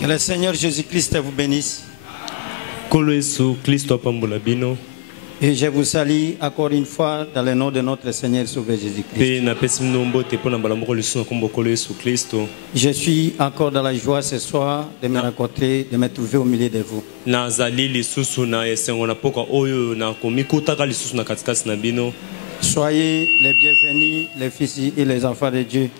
Que le Seigneur Jésus-Christ vous bénisse. Et je vous salue encore une fois dans le nom de notre Seigneur Sauveur Jésus-Christ. Je suis encore dans la joie ce soir de me rencontrer, de me trouver au milieu de vous. Soyez les bienvenus, les fils et les enfants de Dieu.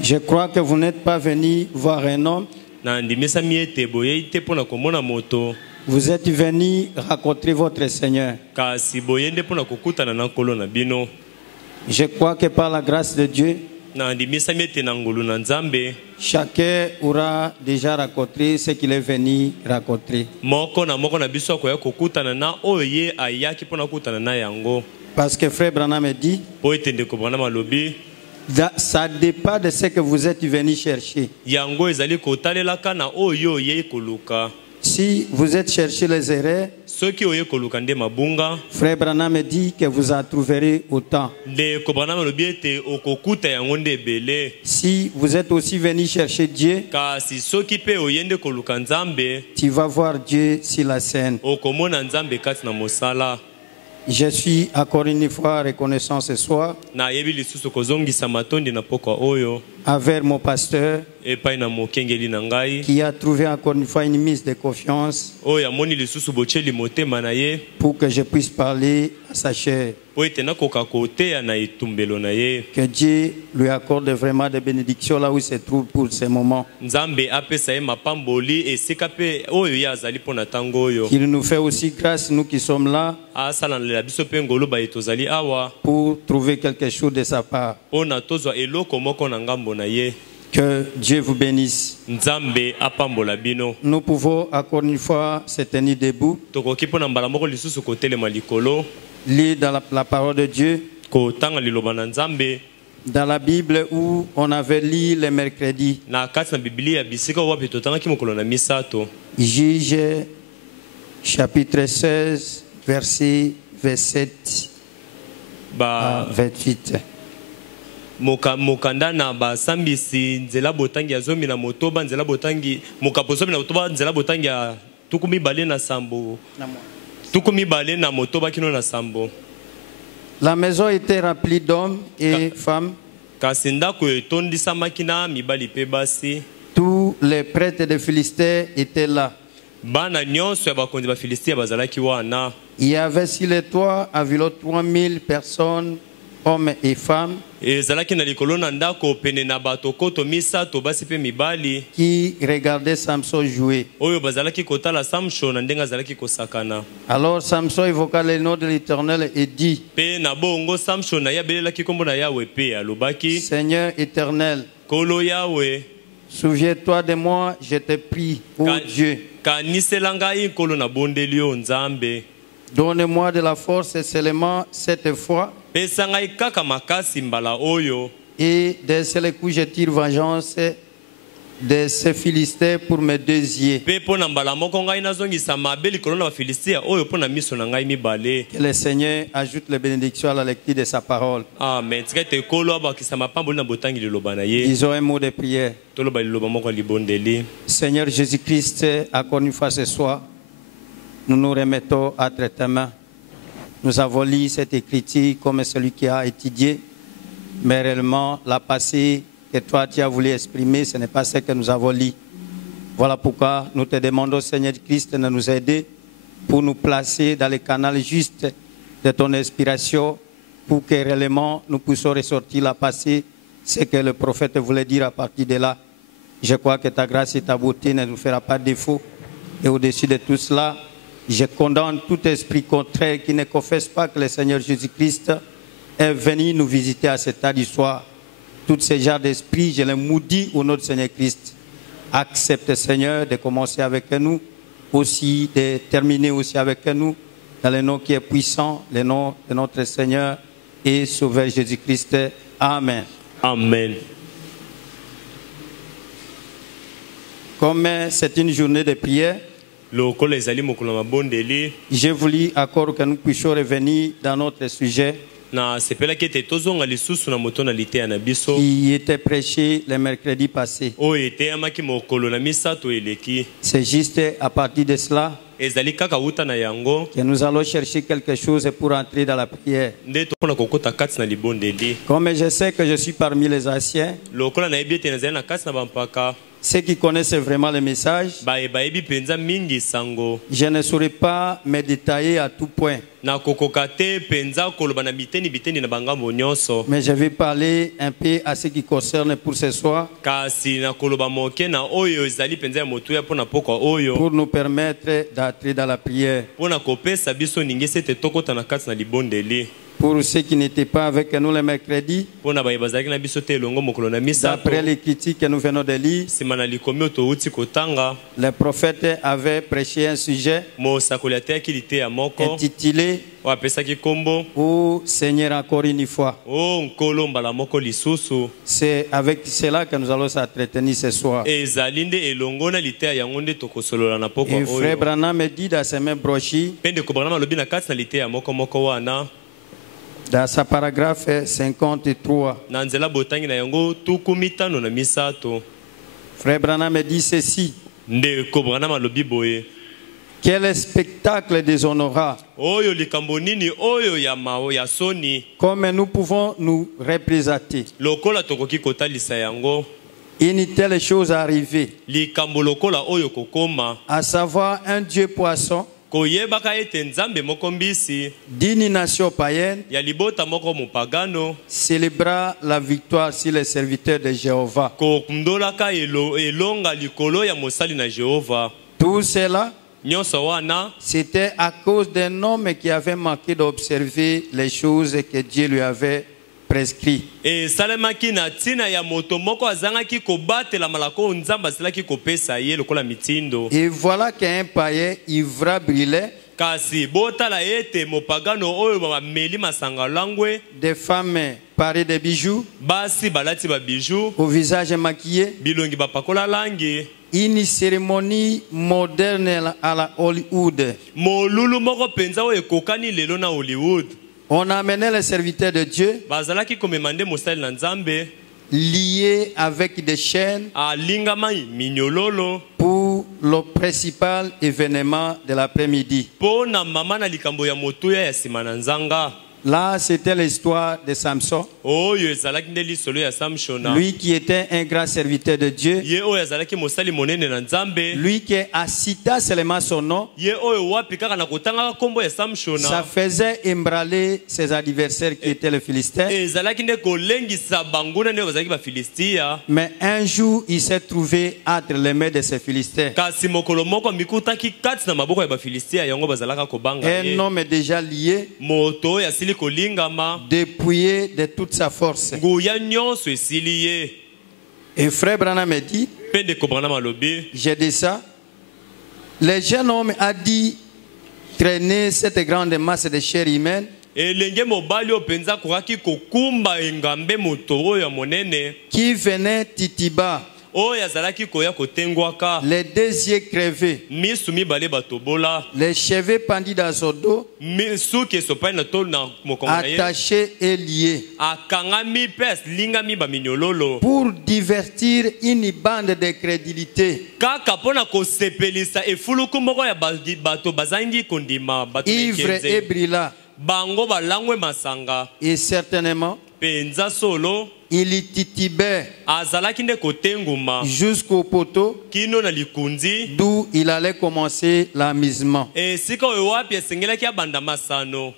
Je crois que vous n'êtes pas venus voir un homme. Vous êtes venus rencontrer votre Seigneur. Je crois que par la grâce de Dieu, chacun aura déjà rencontré ce qu'il est venu rencontrer. Parce que Frère Branham me dit, ça dépend de ce que vous êtes venu chercher. Si vous êtes cherché les erreurs, Frère Branham me dit que vous en trouverez autant. Si vous êtes aussi venu chercher Dieu, tu vas voir Dieu sur la scène. Je suis encore une fois reconnaissant ce soir avec mon pasteur qui a trouvé encore une fois une mise de confiance pour que je puisse parler à sa chair. Que Dieu lui accorde vraiment des bénédictions là où il se trouve pour ce moment. Qu'il nous fait aussi grâce, nous qui sommes là, pour trouver quelque chose de sa part. Que Dieu vous bénisse. Nous pouvons encore une fois se tenir debout, lire dans la parole de Dieu, dans la Bible où on avait lu le mercredi. Juge chapitre 16, verset 27 à 28. Mokanda na basambisi nzela botangi ya zomi na motoba nzela botangi mokapozomi na motoba nzela botangi ya tukumi bale na sambo tukumi bale na motoba kino na sambo. La maison était remplie d'hommes et femmes. Kasinda ko etondisa makina mibali pe basi. Tous les prêtres des Philistins étaient là. Bana nyonso ya bakonzi ba Filistia bazalaki wana. Il y avait sur les toits environ 3000 personnes, hommes et femmes, qui regardaient Samson jouer. Alors Samson évoqua le nom de l'Éternel et dit: Seigneur éternel, souviens-toi de moi, je te prie, ô Dieu. Donne-moi de la force seulement cette fois. Et d'un seul coup, je tire vengeance de ces Philistins pour mes deux yeux. Que le Seigneur ajoute les bénédictions à la lecture de sa parole. Amen. Ils ont un mot de prière. Seigneur Jésus-Christ, encore une fois ce soir, nous nous remettons entre tes mains. Nous avons lu cette écriture comme celui qui a étudié, mais réellement, la passée que toi tu as voulu exprimer, ce n'est pas ce que nous avons lu. Voilà pourquoi nous te demandons, Seigneur Christ, de nous aider pour nous placer dans le canal juste de ton inspiration, pour que réellement nous puissions ressortir la passée, ce que le prophète voulait dire à partir de là. Je crois que ta grâce et ta beauté ne nous fera pas défaut. Et au-dessus de tout cela, je condamne tout esprit contraire qui ne confesse pas que le Seigneur Jésus-Christ est venu nous visiter à cet heure du soir. Tous ces genres d'esprit, je les maudis au nom de Seigneur Christ. Accepte, Seigneur, de commencer avec nous, aussi de terminer aussi avec nous, dans le nom qui est puissant, le nom de notre Seigneur et Sauveur Jésus-Christ. Amen. Amen. Comme c'est une journée de prière, j'ai voulu encore que nous puissions revenir dans notre sujet. na sepela kete tozonga lisusu na moto na lite na biso qui était prêché le mercredi passé. o ete amaki mokolo na misato eleki C'est juste à partir de cela ezali kaka uta na yango que nous allons chercher quelque chose pour entrer dans la prière. nde tokona kokota kati na libondeli Comme je sais que je suis parmi les anciens, lokola nayebi ete nazali na kati na bampaka ceux qui connaissent vraiment le message, bayebi mpenza mingi sango je ne saurais pas me détailler à tout point. na kokoka te mpenza koloba na biteni na bangambo nyonso Mais je vais parler un peu à ce qui concerne pour ce soir, kasi na koloba moke na oyo ezali mpenza ya motuya mpo na pokwa oyo pour nous permettre d'entrer dans la prière. mpo na kopesa biso ningesi ete tokota na kati na libondeli Pour ceux qui n'étaient pas avec nous le mercredi, mpo na baye bazalaki na biso te elongo mokolo na misato d'après les critiques que nous venons de lire, nsima na likomi oyo touti kotanga le prophète avait prêché un sujet mosakoli ateyaki liteya moko intitulé oyo apesaki nkombo Ô Seigneur encore une fois. o nkolo mbala moko lisusu C'est avec cela que nous allons s'entretenir ce soir. ezali nde elongo na liteya yango nde tokosolola na pokwa Et frère oyo Branham me dit dans ses mêmes brochures, mpe ndeko branham alobi na kati na liteya moko wana dans sa paragraphe 53, na nzela botangi na yango tuku mitano na misato frère Branham me dit ceci: ndeko branham alobi boye quel spectacle déshonorable, oyo likambo nini oyo ya mao ya soni comme nous pouvons nous représenter. lokola tokoki kotalisa yango Une telle chose arrivée, likambo lokola oyo kokoma à savoir un Dieu poisson koyebaka ete nzambe moko mbisi d'une nation païenne ya libota moko mopagano célébra la victoire sur les serviteurs de Jéhovah. kondolaka elonga likolo ya mosali na Jehova Tout cela, nyonso wana c'était à cause d'un homme qui avait manqué d'observer les choses que Dieu lui avait prescrites. esalemaki na ntina ya moto moko azangaki kobatela malako oyo nzambe asilaki kopesa ye lokola mitindo Et voilà qu'un païen ivre brûlait, kasi botala ete mopagano oyo bameli masanga langwe des femmes parées de bijoux, basi balati babiju au visage maquillé, bilongi bapakola langi une cérémonie moderne à la Hollywood. molulu moko mpenza oyo ekokani lelo na Hollywood On amenait les serviteurs de Dieu bazalaki komema nde mosali na nzambe liés avec des chaînes alingama minyololo pour le principal événement de l'après-midi. mpo na mama na likambo ya motuya ya nsima na nzanga Là, c'était l'histoire de Samson, oyo ezalaki nde lisolo ya samshona lui qui était un grand serviteur de Dieu, ye oyo azalaki mosali monene na nzambe lui qui a cité seulement son nom. ye oyo wapi kaka na kotangaka nkombo ya Ça samshona faisait embraler ses adversaires qui étaient les Philistins. ezalaki nde kolengisa banguna nde bazalaki bafilistia Mais un jour, il s'est trouvé entre les mains de ces Philistins. kasi mokolo moko mikutaki kati na maboko ya bafilistia yango bazalaka kobanga Un ye homme déjà lié, moto oyo asili kolingama dépouillé de toute sa force. nguya nyonso esili ye Et frère Branham me dit, mpe ndeko branham alobi j'ai dit ça, le jeune homme a dit traîner cette grande masse de chair humaine elenge mobali oyo mpenza akokaki kokumba engambe moto oyo ya monene qui venait titiba, oyo azalaki koya kotengwaka les deux yeux crevés, misu mibale batobola les cheveux pendus dans son dos, suki esopani na tolo na mokongo na ye attachés et liés, akangami mpe alingami baminyololo pour divertir une bande de crédulité, kaka mpo na kosepelisa efuluku moko ya bato bazangi kondima bato ivre et bekenze brûlant. bango balangwe masanga Et certainement, mpenza solo il titibait azalaki nde kotenguma jusqu'au poteau kino na likundi d'où il allait commencer l'amusement. esika oyo wapi esengelaki abanda masano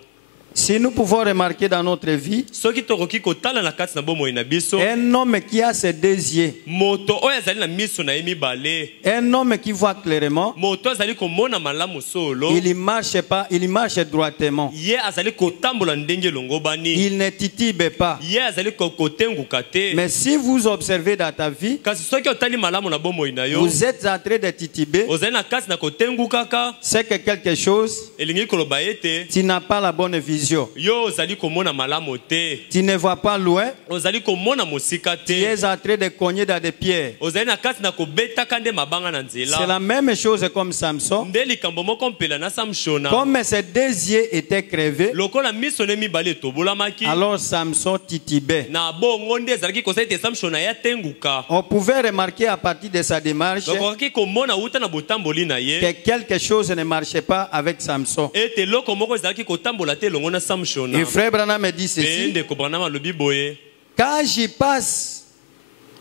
Si nous pouvons remarquer dans notre vie, soki tokoki kotala na kati na bomoi na biso un homme qui a ses deux yeux, moto oyo azali na miso na ye mibale un homme qui voit clairement, moto azali komona malamu solo il ne marche pas, il marche droitement. ye azali kotambola ndenge elongobani Il ne titibe pas. ye azali kotenguka te Mais si vous observez dans ta vie, kasi soki otali malamu na bomoi na yo vous êtes en train de titiber, ozali na kati na kotengukaka c'est que quelque chose, elingi koloba ete tu n'as pas la bonne vision vision. Yo ozali komona malamu te. Tu ne vois pas loin. Ozali komona mosika te. Tu es en train de cogner dans des pierres. Ozali na kati na kobetaka nde mabanga na nzela. C'est la même chose comme Samson. Nde likambo moko mpela na Samsona. Comme ses deux yeux étaient crevés, lokola miso ne mibale tobolamaki. alors Samson titubait. Na bongo nde ezalaki kosala ete Samsona ya tenguka. On pouvait remarquer à partir de sa démarche lokokaki komona uta na botamboli na ye que quelque chose ne marchait pas avec Samson. ete loko moko ezalaki kotambola te elongo na Samsona. Et frère Branham me dit Pe ceci: ndeko Branham alobi boye. quand j'y passe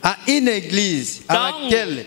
à une église à laquelle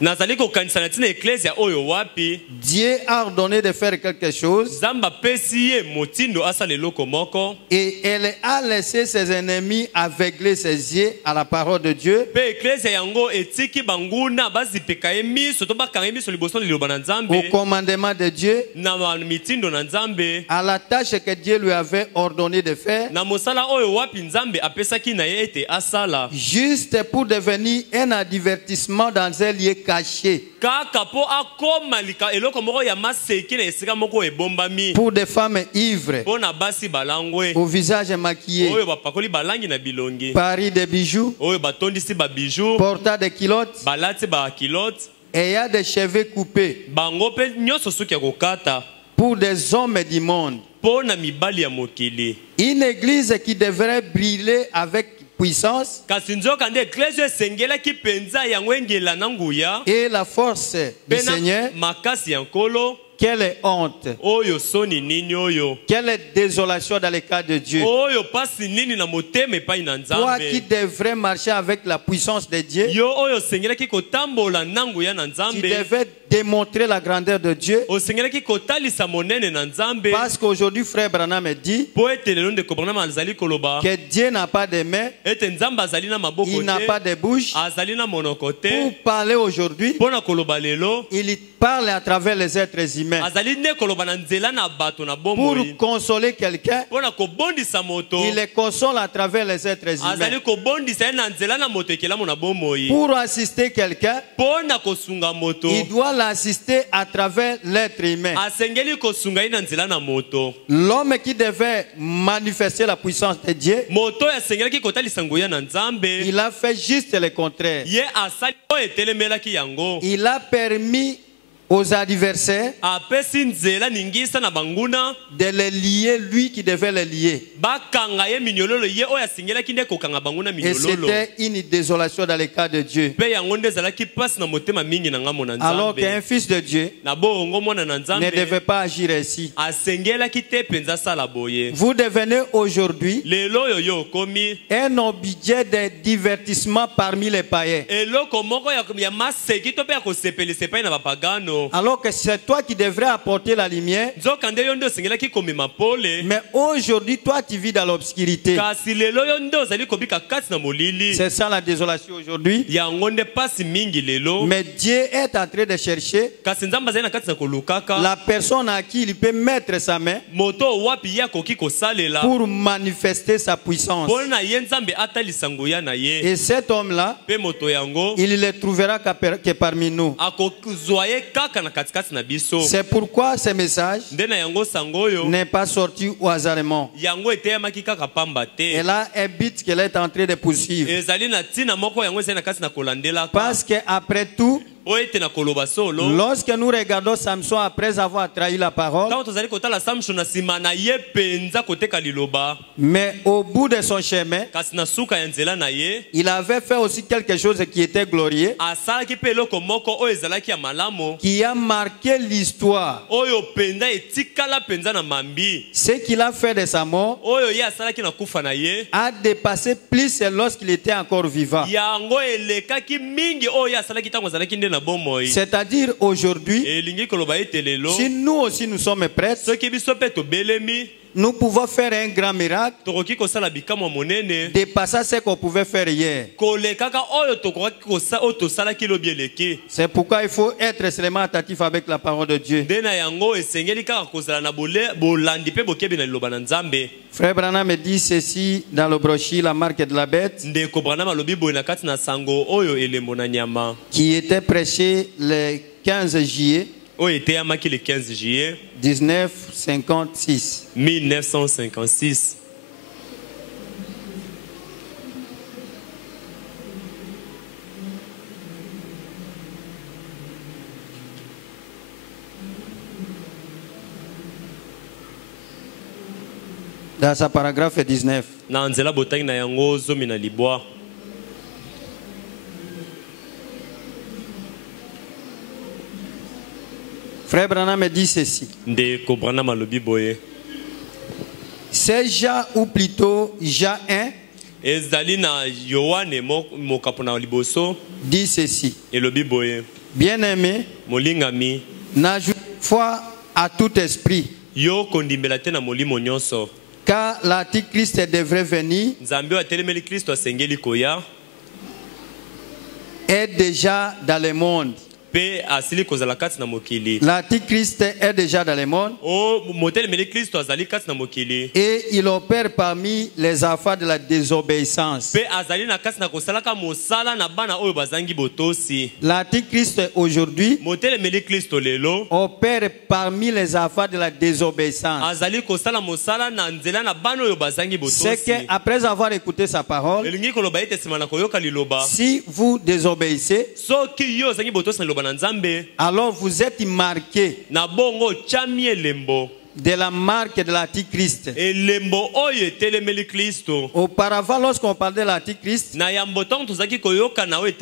nazali kokanisa na tina eklesia oyo wapi Dieu a ordonné de faire quelque chose Nzambe apesi ye motindo asala eloko moko, et elle a laissé ses ennemis aveugler ses yeux à la parole de Dieu, pe eklesia yango etiki banguna bazipeka ye miso to bakanga ye miso liboso na liloba na au Nzambe commandement de Dieu, na mitindo na Nzambe, à la tâche que Dieu lui avait ordonné de faire, na mosala oyo wapi Nzambe apesaki na ye ete asala juste pour devenir un avertissement dans un lieu caché kaka po akoma eloko moko ya maseki na esika moko ebombami pour des femmes ivres po na basi balangwe au visage maquillé, oyo bapakoli balangi na bilongi, pari de bijoux, oyo batondisi babiju, portant des culottes, balati bakilote, ayant des cheveux coupés, bango pe nyonso suki ya kokata pour des hommes du monde. po na mibali ya mokili. Une église qui devrait briller avec puissance Kasi nzoka nde eklezio esengelaki mpenza yango engela na nguya et la force du pe na Seigneur. makasi ya nkolo. Quelle honte, Oyo soni nini oyo, quelle désolation dans le cas de Dieu. oyo pasi nini na motema epai na Toi qui Nzambe. devrais marcher avec la puissance de Dieu, Yo oyo osengelaki kotambola na nguya na tu Nzambe, devais démontrer la grandeur de Dieu. osengelaki kotalisa monene na Nzambe. Parce qu'aujourd'hui, frère Branham me dit Po ete lelo ndeko Branham azali koloba que Dieu n'a pas de main, ete Nzambe azali na maboko il n'a pas te, de bouche. azali na monoko te. Pour parler aujourd'hui, Mpo na koloba lelo il parle à travers les êtres humains. azali nde koloba na nzela na bato na Pour bomoi, consoler quelqu'un, mpo na kobondisa moto, il les console à travers les êtres azali humains. kobondisa ye na nzela na moto ekelamu na bomoi. Pour assister quelqu'un, Mpo na kosunga moto, il doit l'assister à travers l'être humain. asengeli kosunga ye na nzela na moto. L'homme qui devait manifester la puissance de Dieu, Moto oyo asengelaki kotalisa nguya na Nzambe, il a fait juste le contraire. ye asali oyo etelemelaki yango. Il a permis aux adversaires Apesi nzela ningisa na banguna de les lier, lui qui devait les lier. bakanga ye minyololo, ye oyo asengelaki nde kokanga banguna Et minyololo. c'était une désolation dans le cas de Dieu. Mpe yango nde ezalaki pasi na motema mingi na ngambo na Alors qu'un Nzambe. fils de Dieu Na bongo mwana na ne Nzambe devait pas agir ainsi. asengelaki te penza sala boye. Vous devenez aujourd'hui Lelo oyo yo okomi un objet de divertissement parmi les païens. eloko moko ya maseki to pe ya kosepelisa epai na bapagano. Alors que c'est toi qui devrais apporter la lumière. Nzoka nde yo nde osengelaki komema pole, Mais aujourd'hui, toi, tu vis dans l'obscurité. kasi lelo yo nde ozali kobika kati na molili. C'est ça la désolation aujourd'hui. Yango nde pasi mingi lelo. Mais Dieu est en train de chercher Kasi Nzambe azali na kati na kolukaka la personne à qui il peut mettre sa main moto wapi ye akoki kosalela pour manifester sa puissance. mpo na ye Nzambe atalisa nguya na ye. Et cet homme-là, Pe moto yango il ne le trouvera que parmi nous. akozwa ye kaka na katikati na biso. C'est pourquoi ce message Nde na yango sango oyo n'est pas sorti au hasardement. yango eteyamaki kaka pamba te. Elle a un but qu'elle est en train de poursuivre. Ezali na ntina moko yango ezali na kati na kolandelaka. Parce qu'après tout, Po ete na koloba solo lorsque nous regardons Samson après avoir trahi la parole, ntango tozali kotala Samson na nsima na ye penza koteka liloba, mais au bout de son chemin, kasi na suka ya nzela na ye il avait fait aussi quelque chose qui était glorieux, asalaki mpe eloko moko oyo ezalaki ya malamu, qui a marqué l'histoire. oyo penza etikala penza na mambi, Ce qu'il a fait de sa mort oyo ye asalaki na kufa na ye a dépassé plus lorsqu'il était encore vivant. yango elekaki mingi oyo ye asalaki ntango azalaki nde na bomoi. C'est-à-dire aujourd'hui, Elingi koloba ete lelo si nous aussi nous sommes prêts, soki biso mpe tobelemi nous pouvons faire un grand miracle, tokoki kosala bikamwa monene dépassant ce qu'on pouvait faire hier. kolekaka oyo tokokaki oyo tosalaki lobi eleki. C'est pourquoi il faut être seulement attentif avec la parole de Dieu. Nde na yango esengeli kaka kozala na bolandi mpe bokebi na liloba na Nzambe. Frère Branham me dit ceci dans le brochure La marque de la bête, Ndeko Branham alobi boye na kati na sango oyo elembo na nyama qui était prêché le 15 juillet oyo eteyamaki le 15 juillet 1956. 1956. Dans sa paragraphe 19. Na nzela botangi na yango zomi na libwa. Frère Branham me dit ceci. Ndeko Branham alobi boye. C'est Jean ou plutôt Jean 1 ezali na Yohane mokapo na liboso dit ceci. elobi boye. Bien-aimé, Molingami, n'ajoute foi à tout esprit, yo kondimbela te na molimo nyonso. car l'Antichrist devrait venir, Nzambe atelemeli Kristo asengeli koya est déjà dans le monde. pe asili kozala kati na mokili. L'Antichrist est déjà dans le monde O motelemeli Kristo azali kati na mokili. et il opère parmi les enfants de la désobéissance. Pe azali na kati na kosalaka mosala na bana oyo bazangi botosi. L'Antichrist aujourd'hui Motelemeli Kristo lelo opère parmi les enfants de la désobéissance. azali kosala mosala na nzela na bana oyo bazangi C'est botosi. qu'après avoir écouté sa parole, Elingi koloba ete sima na koyoka liloba. si vous désobéissez, Soki yo ozangi botosi na liloba na Nzambe, alors vous êtes marqués na bongo chami elembo. de la marque de l'Antichrist. Elembo oyo etelemeli Kristo. Auparavant, lorsqu'on parlait de l'Antichrist, Na yambo tongo tozaki koyoka na oyo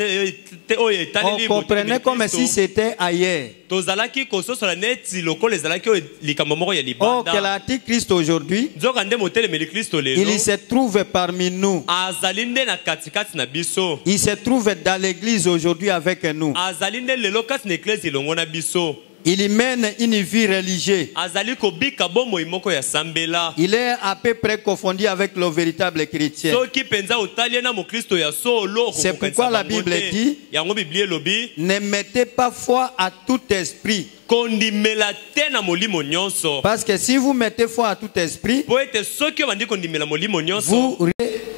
oyo on etaleli comprenait comme si c'était ailleurs. tozalaki kososola neti lokola ezalaki oyo likambo moko ya Or, que libanda. l'Antichrist aujourd'hui, Nzoka nde motelemeli Kristo lelo il se trouve parmi nous. azali nde na katikati na biso. Il se trouve dans l'église aujourd'hui avec nous. Azali nde lelo kati na eklesi elongo na biso. Il y mène une vie religieuse. Azali kobika bomoi moko ya sambela. Il est à peu près confondu avec le véritable chrétien. Soki penza otali na mokristo ya solo. C'est pourquoi la Bible dit, yango biblia elobi ne mettez pas foi à tout esprit. kondimela te na molimo nyonso. Parce que si vous mettez foi à tout esprit, Po ete soki obandi kondimela molimo nyonso, vous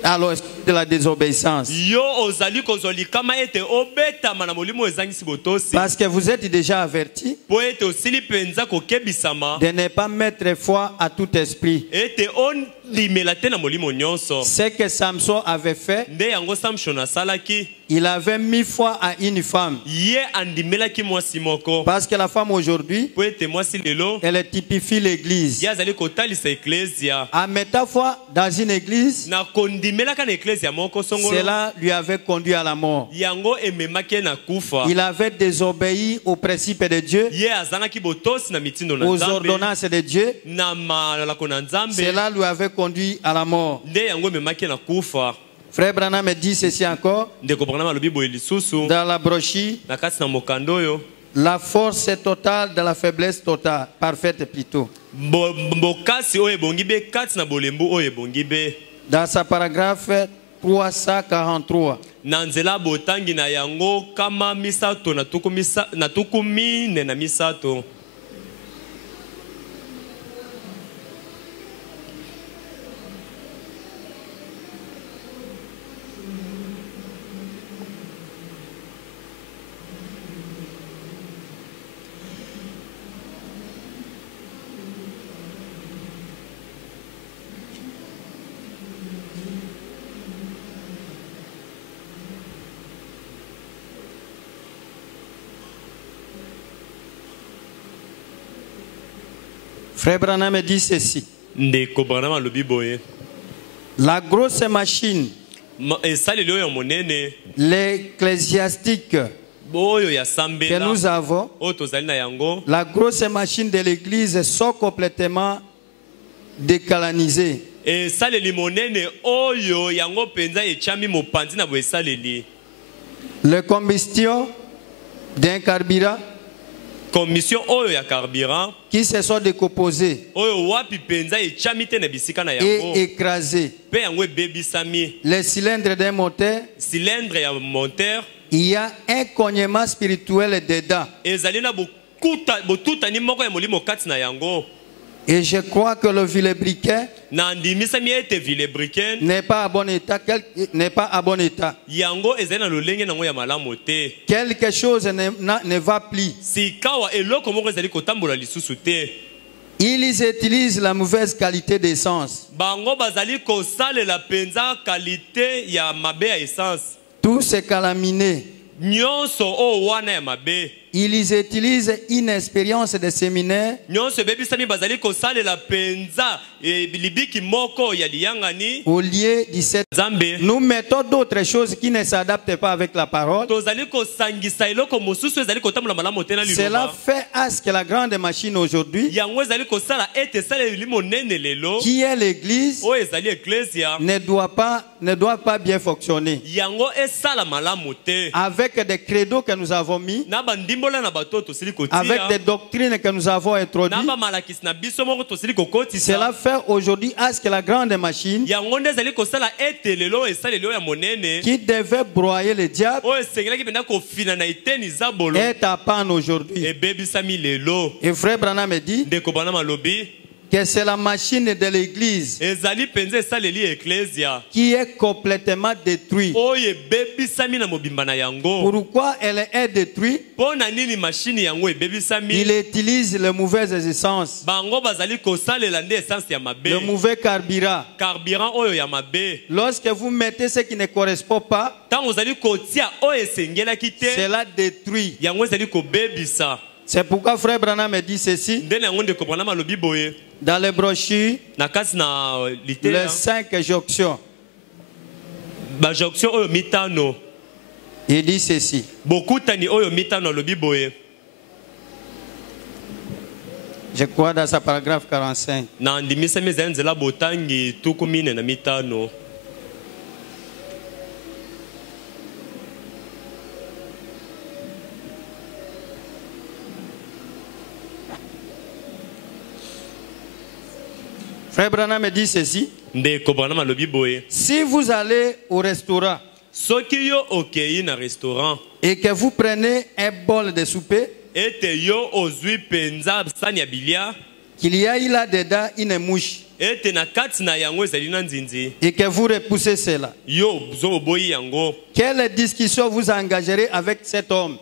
alors de la désobéissance. yo ozali kozwa likama ete obetama na molimo ezangisi botosi. Parce que vous êtes déjà avertis Po ete osili penza kokebisama de ne pas mettre foi à tout esprit. ete ondimela te na molimo nyonso. Ce que Samson avait fait, Nde yango Samson asalaki, il avait mis foi à une femme. ye andimelaki mwasi moko. Parce que la femme aujourd'hui, Po ete mwasi lelo elle typifie l'église. ye azali kotalisa eklesia. En mettant foi dans une église, Na kondimelaka na eklesia moko songolo, cela lui avait conduit à la mort. yango ememaki ye na kufa. Il avait désobéi aux principes de Dieu, Ye azalaki botosi na mitindo na aux Nzambe, ordonnances de Dieu. na malako na Nzambe. Cela lui avait conduit à la mort. Nde yango ememaki ye na kufa. Frère Branham me dit ceci encore Ndeko Branham alobi boye lisusu dans la brochure. na kati na mokando oyo, La force est totale dans la faiblesse totale, parfaite plutôt. bokasi oyo ebongi be kati na bolembu oyo ebongi be. Dans sa paragraphe 343, Na nzela botangi na yango kama misato na tuku mine na misato. Frère Branham me dit ceci. Ndeko Branham alobi boye, La grosse machine, esaleli oyo monene l'ecclésiastique oyo ya que sambela nous avons, oyo tozali na yango, la grosse machine de l'église sont complètement décalanisées. esaleli monene oyo yango penza echami mopanzi na boesaleli. La combustion d'un carburant Commission oyo ya carburant qui se sont décomposés oyo wapi penza echami te na bisika na et yango, écrasés. pe yango ebebisami. Les cylindres d'un moteur, Cylindre ya moteur il y a un cognement spirituel dedans. ezali na botutani moko ya molimo kati na yango. Et je crois que le Villebriquet nandimisa miete Villebriquet n'est pas à bon état. N'est pas à bon état. yango ezana lolenge nango ya malamu te. Quelque chose ne va plus. Sikawa eloko moko ezali kotambola lisusu te. Ils utilisent la mauvaise qualité d'essence. Bango bazali kosalela penza qualité ya mabe ya essence. Tout c'est calaminé. Nyonso o wana ya mabe. Ils utilisent une expérience de séminaire. Nyonso bebisami bazali kosalela penza libiki moko ya liyangani. Au lieu de cette Zambe. nous mettons d'autres choses qui ne s'adaptent pas avec la parole. Tozali kosangisa eloko mosusu ezali kotambola malamu te na liloba. Cela fait à ce que la grande machine aujourd'hui, Yango ezali kosala ete sala limo nene lelo. qui est l'église, O ezali ecclesia. ne doit pas bien fonctionner. Yango esala malamu te. Avec des credos que nous avons mis, Na bandimbola na bato tosili kotia. avec des doctrines que nous avons Na introduites, ba malakisi na biso moko tosili kokotisa. cela fait aujourd'hui à ce que la grande machine Yango nde ezali kosala ete lelo esala lelo ya monene. qui devait broyer le diable O esengelaki penda kofina na iteni zabolo. est à panne aujourd'hui. Ebebisami lelo. Et frère Branham me dit Ndeko bana malobi. que c'est la machine de l'église Ezali penza esaleli ecclesia. qui est complètement détruite. Oyo ebebisami na mobimba na yango. Pourquoi elle est détruite? Pona nini machine yango ebebisami. Il utilise les mauvaises essences, Bango bazali kosalela nde essence ya mabe. le mauvais carburant. Carburant oyo ya mabe. Lorsque vous mettez ce qui ne correspond pas, Tango ozali kotia oyo esengelaki te. cela détruit. Yango ezali kobebisa. C'est pourquoi frère Branham me dit ceci Ndene yango ndeko bana malobi boye. dans les brochures, Na kasi na les litera. 5 jonctions. Ba jonction oyo mitano. Il dit ceci. Bokutani oyo mitano alobi boye. Je crois dans sa paragraphe 45. Na ndimisa mezali nzela botangi tuku mine na mitano. Frère Branham me dit ceci. Ndeko bana malobi boye. Si vous allez au restaurant Soki yo okei na restaurant. et que vous prenez un bol de souper, Ete yo ozwi penza sani ya bilia. qu'il y a là-dedans une mouche Ete na kati na yango ezali na nzinzi. et que vous repoussez cela, Yo zo boyi yango. quelle discussion vous engagerez avec cet homme?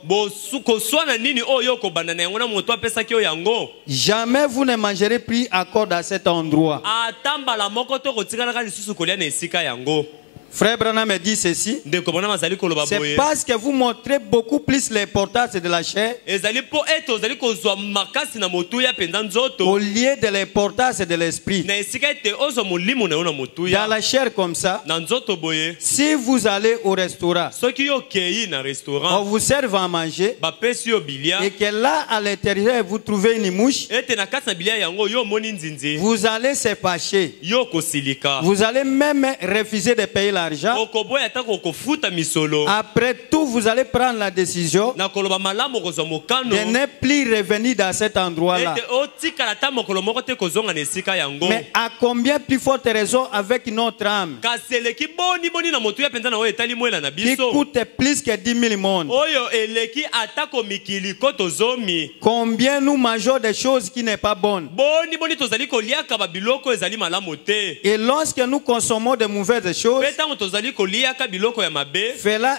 Koswana nini oyo kobanda na yango na moto apesaki yo yango. Jamais vous ne mangerez plus accord à cet endroit. Atambala moko to kotikalaka lisusu kolia na esika yango. Frère Branham me dit ceci. Ndeko bana mazali koloba C'est boye. parce que vous montrez beaucoup plus l'importance de la chair Ezali po ete ozali kozwa makasi na motuya penza nzoto. au lieu de l'importance de l'esprit. Na esika ete ozwa molimo na yo na Dans motuya. la chair comme ça, Na nzoto boye. si vous allez au restaurant, Soki yo kei na on restaurant. vous serve à manger Bapesi yo bilia. et que là, à l'intérieur, vous trouvez une mouche, Ete na kati na bilia yango yo moni nzinzi. vous allez se fâcher. Yo kosilika. Vous allez même refuser de payer l'argent. Okoboya tako kofuta misolo. Après tout, vous allez prendre la décision Na koloba malamu kozwa mokano. de ne plus revenir dans cet endroit-là. Ete otikala ta mokolo moko te kozonga na esika yango. Mais à combien plus forte raison avec notre âme Kasi eleki boni na motuya penza na oyo etali mwela na qui biso. coûte plus que 10 000 monde? Oyo eleki atako mikili koto zomi. Combien nous mangeons des choses qui n'est pas bonnes? Boni tozali koliaka babiloko ezali malamu te. Et lorsque nous consommons de mauvaises choses, Pe tango tozali koliaka biloko ya mabe.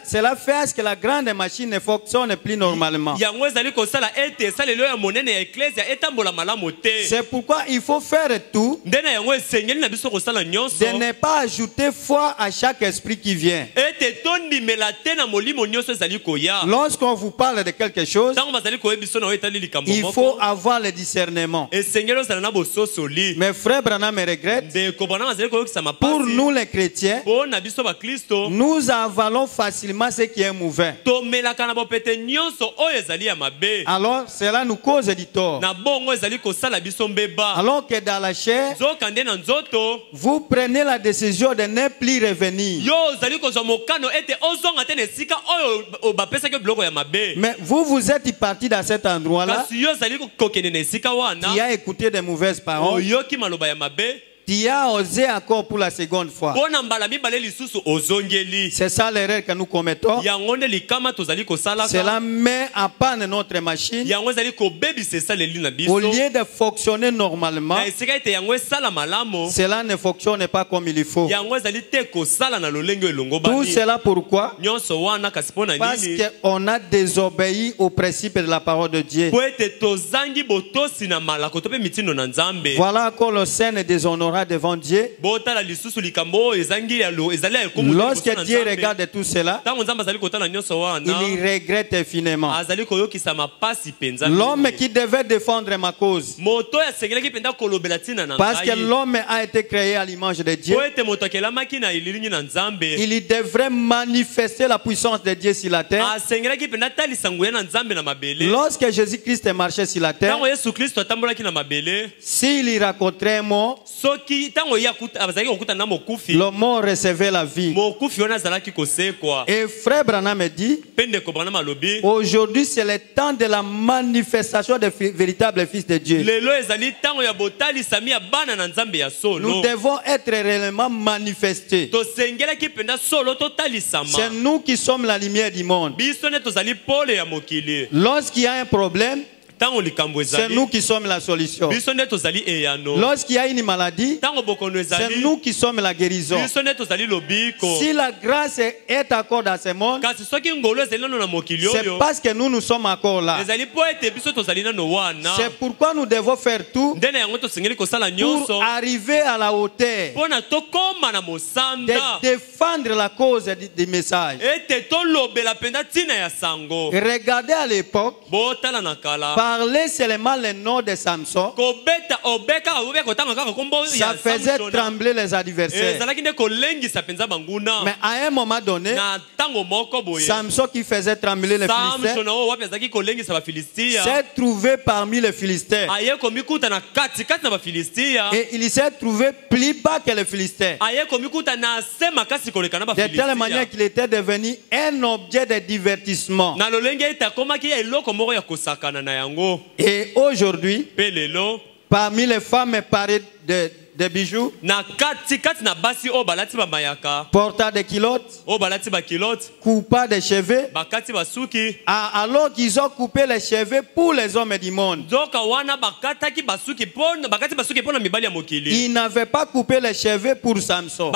cela fait à ce que la grande machine ne fonctionne plus normalement. Yango ezali kosala ete esalelo ya monene ya eklesia etambola malamu te. C'est pourquoi il faut faire tout Nde na yango esengeli na biso kosala nyonso. de ne pas ajouter foi à chaque esprit qui vient. Ete tondimela te na molimo nyonso ezali koya. Lorsqu'on vous parle de quelque chose, Tango bazali koyebiso na oyo etali likambo il moko. faut avoir le discernement. Esengeli ozala na bososoli. Mes frères Branham me regrettent. Ndeko bana bazali koyokisa Pour mapasi. nous les chrétiens, Po na biso bakristo. nous avalons facilement ce qui est mauvais. Tomelaka na bopete nyonso oyo ezali ya mabe. Alors cela nous cause du tort. Na bongo ezali kosala biso mbeba. Alors que dans la chair, Zoka nde na nzoto. vous prenez la décision de ne plus revenir. Yo ozali kozwa mokano ete ozonga te na esika oyo bapesaki biloko ya mabe. Mais vous êtes parti dans cet endroit-là Kasi yo ozali kokende na esika qui wana. a écouté de mauvaises paroles. Oyoki maloba ya mabe. tu as osé encore pour la seconde fois. Pona mbala mibale lisusu ozongeli. C'est ça l'erreur que nous commettons. Yangonde likama tozali kosalaka. Cela met à panne notre machine. Yango ezali ko bebisa esaleli na biso. Au lieu de fonctionner normalement, Na esika ete yango esala malamo. cela ne fonctionne pas comme il faut. Yango ezali te kosala na lolenge elongo bani. Tout cela pourquoi? Nyonso wana kasi pona Parce nini? qu'on a désobéi au principe de la parole de Dieu. Po ete tozangi botosi na malako to pe mitindo na Nzambe. Voilà Colossiens ne déshonora devant Dieu. Botala lisusu likambo ezangi ya lo ezali ya komo. Lorsque Dieu regarde tout cela, Tango Nzambe azali kotala nyonso wana. il regrette infiniment. Azali koyokisa mapasi penza. L'homme qui devait défendre ma cause, Moto ya sengelaki penda kolobela tina na ngai. parce que l'homme a été créé à l'image de Dieu, Po ete moto akelamaki na ililingi na Nzambe. il devrait manifester la puissance de Dieu sur la terre. Asengelaki penda talisa nguya na Nzambe na mabele. Lorsque Jésus-Christ marchait sur la terre, Tango Yesu Kristo atambolaki na mabele. s'il y rencontrait un mort, Soki tango yakuta abazaki kokuta na mokufi. le mort recevait la vie. Mokufi wana azalaki kosekwa. Et frère Branham me dit, Pende ko bana malobi. aujourd'hui c'est le temps de la manifestation des véritables fils de Dieu. Lelo ezali tango ya botali sami ya bana na Nzambe ya solo. Nous devons être réellement manifestés. Tosengelaki penda solo totalisama. C'est nous qui sommes la lumière du monde. Biso ne tozali pole ya mokili. Lorsqu'il y a un problème, Tango likambo c'est ezali. nous qui sommes la solution. Biso ne tozali eyano. Lorsqu'il y a une maladie, Tango bokono ezali. c'est nous qui sommes la guérison. Biso ne tozali lobiko. Si la grâce est encore dans ce monde, Kasi soki ngolo ezali nano na mokili c'est oyo. parce que nous sommes encore là. Ezali po ete biso tozali nano wana. C'est pourquoi nous devons faire tout Ndena yango tosengeli kosala nyonso. pour arriver à la hauteur Pona tokoma na de mosanda. défendre la cause du message. Ete tolobela penda tina ya sango. Regardez à l'époque, Botala na kala. parler seulement le nom de Samson, Kobeta obeka obeka kotanga kaka kombo ça ya faisait Samson. trembler les adversaires. Ezalaki nde kolengisa penza banguna. Mais à un moment donné, Na tango moko boye. Samson qui faisait trembler les Philistins Samson o wapi azalaki kolengisa ba Filistia. s'est trouvé parmi les Philistins. Aye komikuta na kati na ba Filistia. Et il s'est trouvé plus bas que les Philistins. Aye komikuta na sema kasi koleka na ba De telle Filistia. manière qu'il était devenu un objet de divertissement. Na lolenge itakomaki eloko moko ya kosakana na yango. Et aujourd'hui, Pe lelo parmi les femmes parées de bijoux, na kati na basi o balati ba mayaka. portant des culottes, O balati ba kilote. coupant des cheveux, Bakati ba suki. alors qu'ils ont coupé les cheveux pour les hommes du monde. Zoka wana bakataki basuki pona bakati basuki pona mibali ya mokili. Ils n'avaient pas coupé les cheveux pour Samson.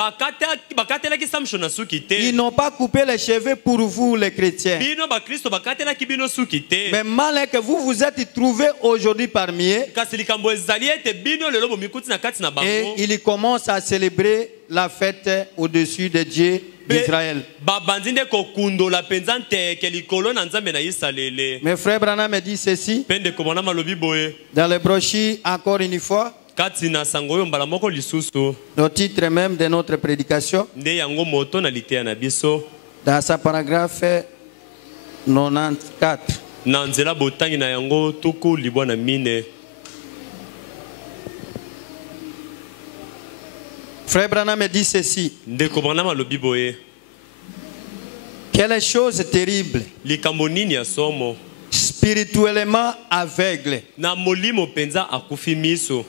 Bakatelaki Samson na suki te. Ils n'ont pas coupé les cheveux pour vous, les chrétiens. Bino ba Kristo bakatelaki bino suki te. Mais malin que vous vous êtes trouvés aujourd'hui parmi eux, Kasi likambo ezali ete bino lelo bomikuti na kati na bango. et ils commencent à célébrer la fête au-dessus de Dieu d'Israël. Babandi nde kokundola penza nteke likolo na Nzambe na Isalele. Mes frères Branham me dit ceci, Pende komona malobi boye. dans le brochure, encore une fois, Kati na sango oyo mbala moko lisusu. le titre même de notre prédication, Nde yango moto na liteya na biso. dans sa paragraphe 94. Na nzela botangi na yango tuku libwa na mine. Frère Branham me dit ceci, Nde komona malobi boye. quelle chose terrible, Likambo nini ya somo. spirituellement aveugle. Na molimo penza akufi miso.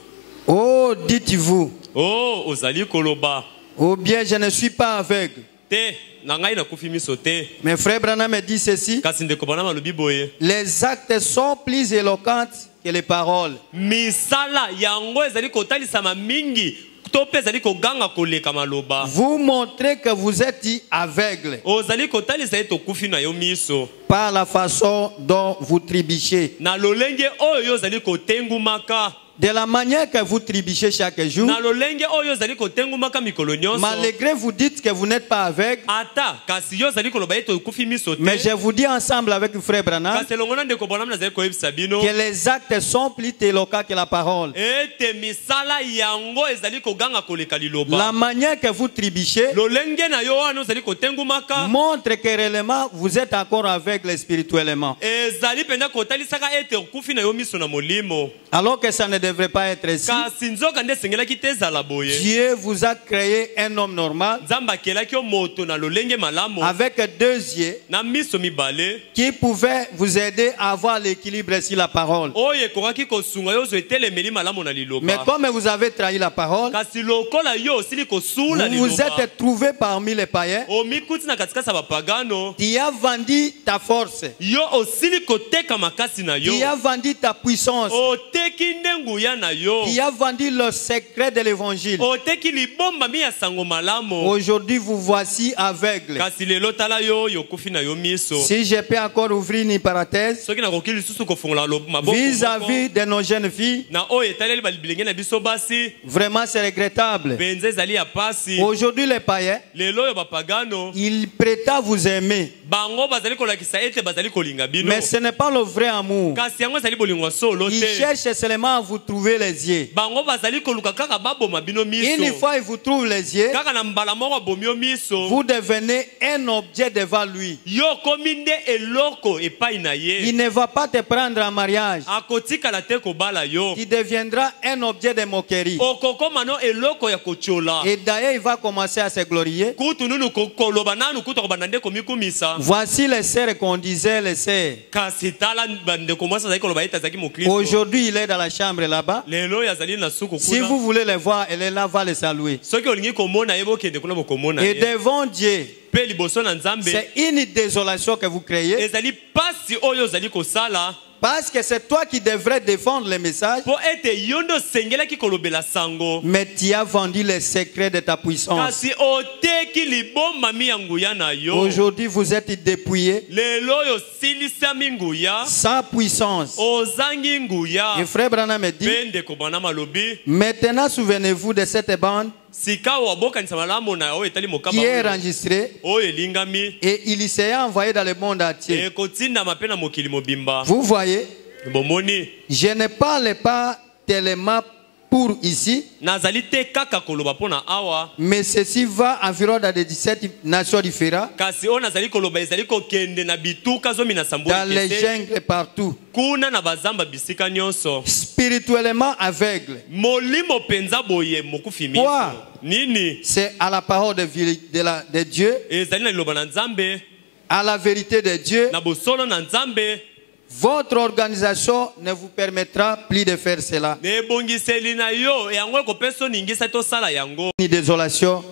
Oh, dites-vous, Oh, ozali koloba. ou bien je ne suis pas aveugle. Te, na ngai nakufi miso te. Mais frère Branham me dit ceci, Kasi nde komona malobi boye. les actes sont plus éloquents que les paroles. Misala yango ezali kotalisama mingi. To pe ezali koganga koleka maloba. Vous montrez que vous êtes aveugle Ozali kotalisa ete okufi na yo miso. par la façon dont vous tribichez. Na lolenge oyo ozali kotengumaka. De la manière que vous tribichez chaque jour, Na lolenge oyo ozali kotengumaka mikolo nyonso. malgré vous dites que vous n'êtes pas aveugle, Ata kasi yo ozali koloba ete okufi miso te. mais je vous dis ensemble avec frère Branham Kasi elongo ndeko bonam nazali koyebisa bino. que les actes sont plus éloquents que la parole. Ete misala yango ezali koganga koleka liloba. La manière que vous tribichez Lolenge na yo wana ozali kotengumaka. montre que réellement vous êtes encore aveugle spirituellement. Ezali penda kotalisaka ete okufi na yo miso na molimo. Alors que ça ne devrait pas être ici. kasi nzoka nde esengelaki te ezala boye. Dieu vous a créé un homme normal nzambe akelaki yo moto na lolenge malamu avec 2 yeux na miso mibale qui pouvait vous aider à avoir l'équilibre sur la parole. oyo ekokaki kosunga yo ozwa etelemeli malamu na Mais liloba comme vous avez trahi la parole, kasi lokola yo osili kosula vous vous liloba êtes trouvé parmi les païens. omikuti na katikati ya bapagano Tu as vendu ta force. yo osili koteka makasi na yo Tu as vendu ta puissance. oteki nde nguya na yo Tu as vendu le secret de l'évangile. oteki libombami ya sango malamu Aujourd'hui, vous voici aveugle. kasi lelo tala yo yokufi na yo miso Si je peux encore ouvrir une parenthèse soki nakoki lisusu kofungola maboko vis-à-vis de nos jeunes filles, na oyo etaleli bilenge na biso basi vraiment c'est regrettable. mpenza ezali ya pasi Aujourd'hui, les païens, lelo oyo bapagano ils prétendent vous aimer, bango bazali kolakisa ete bazali kolinga bino mais ce n'est pas le vrai amour. kasi yango ezali bolingo ya solo Ils te cherchent seulement à vous trouver les yeux. bango bazali koluka kaka baboma bino Une miso fois ils vous trouvent les yeux, kaka na mbala moko abomi yo miso vous devenez un objet devant lui. yo komi nde eloko epai na Il ye ne va pas te prendre en mariage. akotikala te kobala yo Tu deviendras un objet de moquerie. okokoma no eloko ya kotiola Et d'ailleurs, il va commencer à se glorier. kutu nunu koloba nanu kutu akobanda nde komikumisa Voici les sœurs qu'on disait, les sœurs. kasi tala bandeko mwasi azali koloba ete azalaki mokristo Aujourd'hui, il est dans la chambre là-bas. lelo oyo azali na suku Si kuna vous voulez les voir, elle est là, va les saluer. soki olingi komona ye bokende kuna bokomona Et ye devant Dieu, mpe liboso na nzambe c'est une désolation que vous créez. ezali pasi oyo ozali kosala Parce que c'est toi qui devrais défendre le message. mpo ete yo nde osengelaki kolobela sango Mais tu as vendu les secrets de ta puissance. kasi oteki libombami ya nguya na yo Aujourd'hui, vous êtes dépouillés, lelo oyo osilisami nguya sans puissance. ozangi nguya Et frère Branham me dit, mpe ndeko bana malobi maintenant souvenez-vous de cette bande sika oyo abokanisa malamu na oyo etali mokaba qui est oyo enregistrée oyo elingami et il s'est envoyé dans le monde entier. ekotindama mpe na mokili mobimba Vous voyez, bomoni je ne parle pas tellement pour ici, nazali te kaka koloba mpo na awa mais ceci va environ dans les 17 nations différentes, kasi oyo nazali koloba ezali kokende na bituka zomi na sambo dans les ekese jungles partout, kuna na bazamba bisika nyonso spirituellement aveugles. molimo mpenza boye mokufi Quoi? miso nini C'est à la parole de Dieu, ezali na liloba na nzambe à la vérité de Dieu. na bosolo na nzambe Votre organisation ne vous permettra plus de faire cela. na ebongiseli na yo yango ekopesa oningisa tosala yango Une désolation,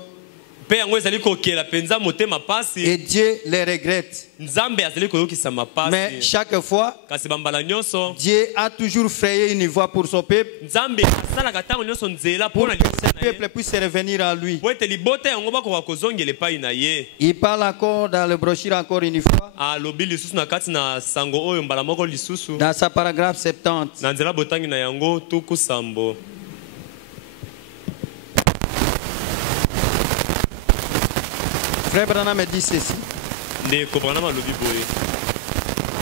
mpe yango ezali kokela mpenza motema pasi et Dieu les regrette. nzambe azali koyokisa Mais mapasi chaque fois, kasi bambala nyonso Dieu a toujours frayé une voie pour son peuple, nzambe asalaka ntango nyonso nzela pour mpo na que libota ce na ye peuple puisse revenir à lui. po ete libota yango bakoka kozongela epai na ye Il parle encore dans le brochure encore une fois, alobi lisusu na kati na sango oyo mbala moko lisusu dans sa paragraphe 70. na nzela botangi na yango tuku sambo Frère Branham me dit ceci. ndeko branham alobi boye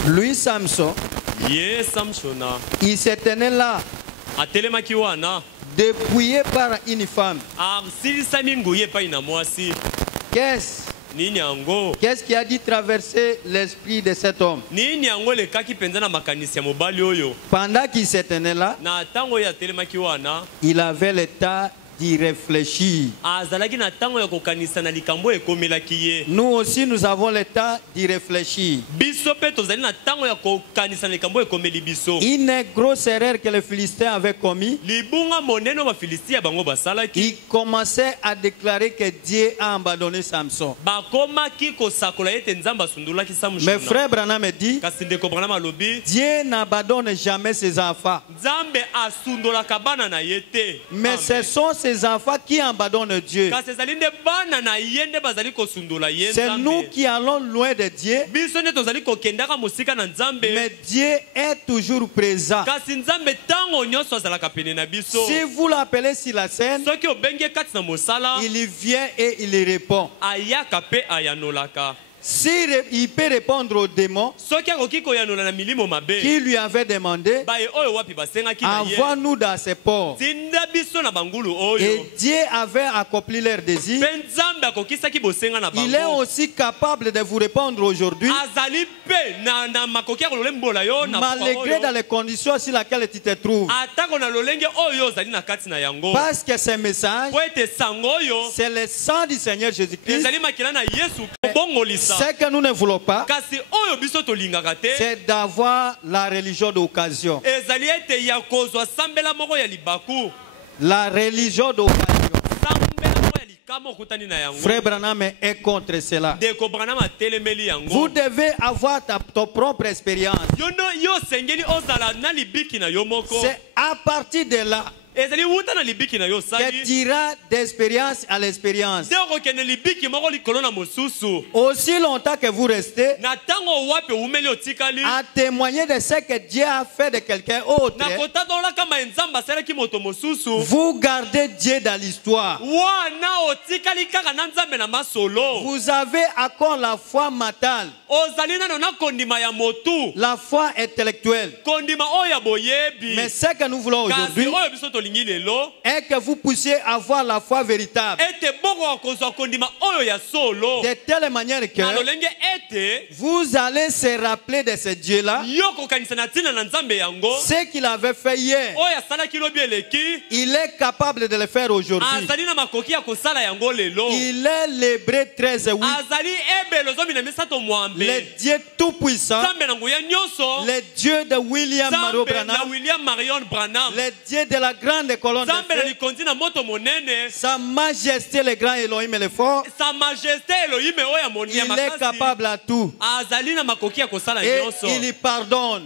Lui, Samson, ye samsona il se tenait là, atelemaki wana dépouillé par une femme. asilisami nguya epai na mwasi nini yango Qu'est-ce qui a dû traverser l'esprit de cet homme? nini yango elekaki mpenza na makanisi ya mobali oyo Pendant qu'il se tenait là, na ntango oyo atelemaki wana il avait le temps d'y réfléchir. azalaki na ntango ya kokanisa na likambo oyo ekomelaki ye Nous aussi, nous avons le temps d'y réfléchir. biso mpe tozali na ntango ya kokanisa na likambo oyo ekomeli biso Une grosse erreur que les Philistins avaient commis, libunga monene oyo bafilistia bango basalaki ils commençaient à déclarer que Dieu a abandonné Samson. bakomaki kosakola ete nzambe asundulaki Mais samsona frère Branham me dit, kasi ndeko branham alobi Dieu n'abandonne jamais ses enfants. nzambe asundolaka bana na ye te Mais ce sont ces enfants qui abandonnent Dieu. kasi ezali nde bana na ye nde bazali kosundola ye C'est nous nzambe qui allons loin de Dieu, biso nde tozali kokendaka mosika na nzambe mais Dieu est toujours présent. kasi nzambe ntango nyonso azalaka pene na biso Si vous l'appelez sur la scène, soki obengi kati na mosala il vient et il répond. ayaka mpe ayanolaka Il peut répondre aux démons soki akoki koyanola na milimo mabe qui lui avaient demandé, baye oyo wapi basengaki na ye envoie-nous dans ces ports. tinda Et Dieu avait accompli leur désir. Il est aussi capable de vous répondre aujourd'hui, malgré dans les conditions sur lesquelles tu te trouves. Parce que ce message, c'est le sang du Seigneur Jésus-Christ. Ce que nous ne voulons pas, c'est d'avoir la religion d'occasion. La religion d'occasion. Frère Branham est contre cela. Vous devez avoir ta propre expérience. C'est à partir de là que tu iras d'expérience à l'expérience. Aussi longtemps que vous restez à témoigner de ce que Dieu a fait de quelqu'un autre, vous gardez Dieu dans l'histoire. Vous avez encore la foi mentale, la foi intellectuelle. Mais ce que nous voulons aujourd'hui est que vous puissiez avoir la foi véritable, de telle manière que vous allez se rappeler de ce Dieu-là, ce qu'il avait fait hier. Il est capable de le faire aujourd'hui. Il est l'Hébreu 13:8. Le Dieu tout-puissant, le Dieu de William Marion Branham, le Dieu de la grande colonne de feu, sa majesté le grand Elohim et le fort, il est capable à tout et il pardonne.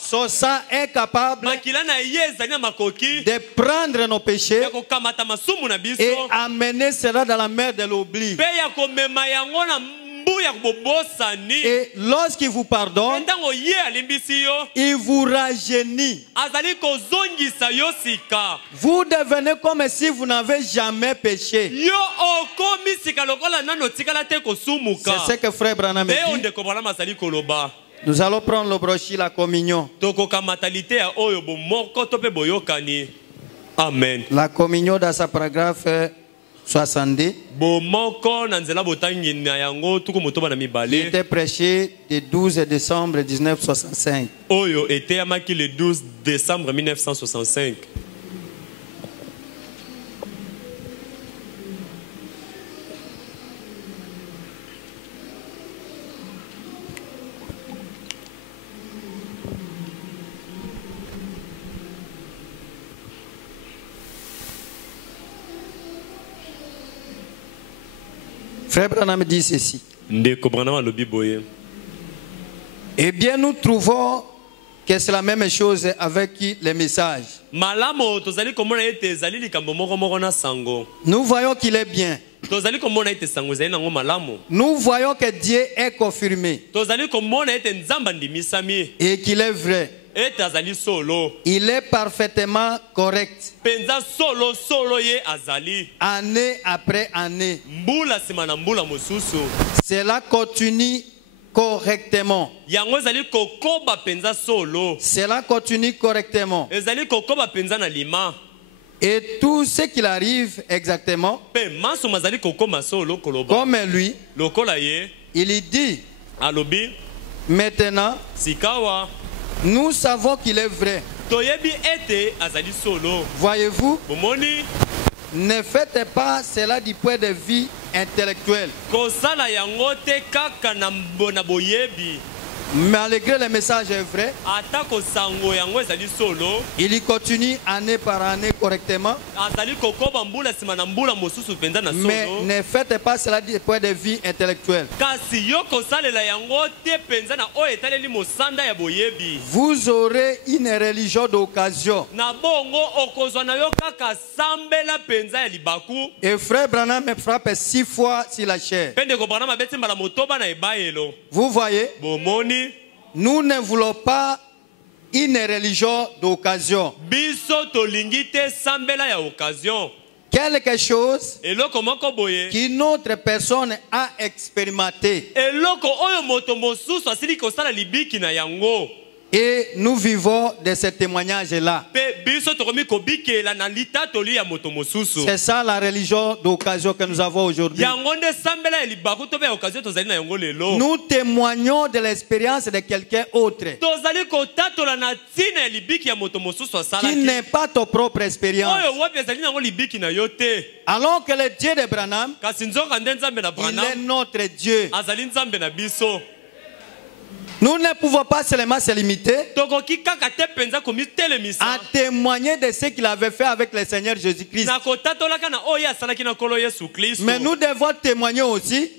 Son sang est capable de prendre nos péchés et amener cela dans la mer de l'oubli. Et lorsqu'il vous pardonne, il vous rajeunit. Vous devenez comme si vous n'avez jamais péché. C'est ce que Frère Branham dit. Nous allons prendre le brochi, la communion. Amen. La communion dans sa paragraphe 62. Il était prêché le 12 décembre 1965. Oyo était amaki le 12 décembre 1965. Frère Branham dit ceci. Eh bien, nous trouvons que c'est la même chose avec les messages. Nous voyons qu'il est bien. Nous voyons que Dieu est confirmé et qu'il est vrai. Il est parfaitement correct. Année après année. Cela continue correctement. Cela continue correctement. Et tout ce qu'il arrive exactement, comme lui, il dit maintenant, nous savons qu'il est vrai. Voyez-vous, ne faites pas cela du point de vue intellectuel. Malgré le message est vrai, il continue année par année correctement. Mais ne faites pas cela du point de vue intellectuel. Vous aurez une religion d'occasion. Et Frère Branham me frappe 6 fois sur la chair. Vous voyez? Nous ne voulons pas une religion d'occasion. Quelque chose qu'une autre personne a expérimenté. Et nous vivons de ce témoignage-là. C'est ça la religion d'occasion que nous avons aujourd'hui. Nous témoignons de l'expérience de quelqu'un autre qui n'est pas ta propre expérience. Alors que le Dieu de Branham, il est notre Dieu. Nous ne pouvons pas seulement se limiter à témoigner de ce qu'il avait fait avec le Seigneur Jésus-Christ. Mais nous devons témoigner aussi de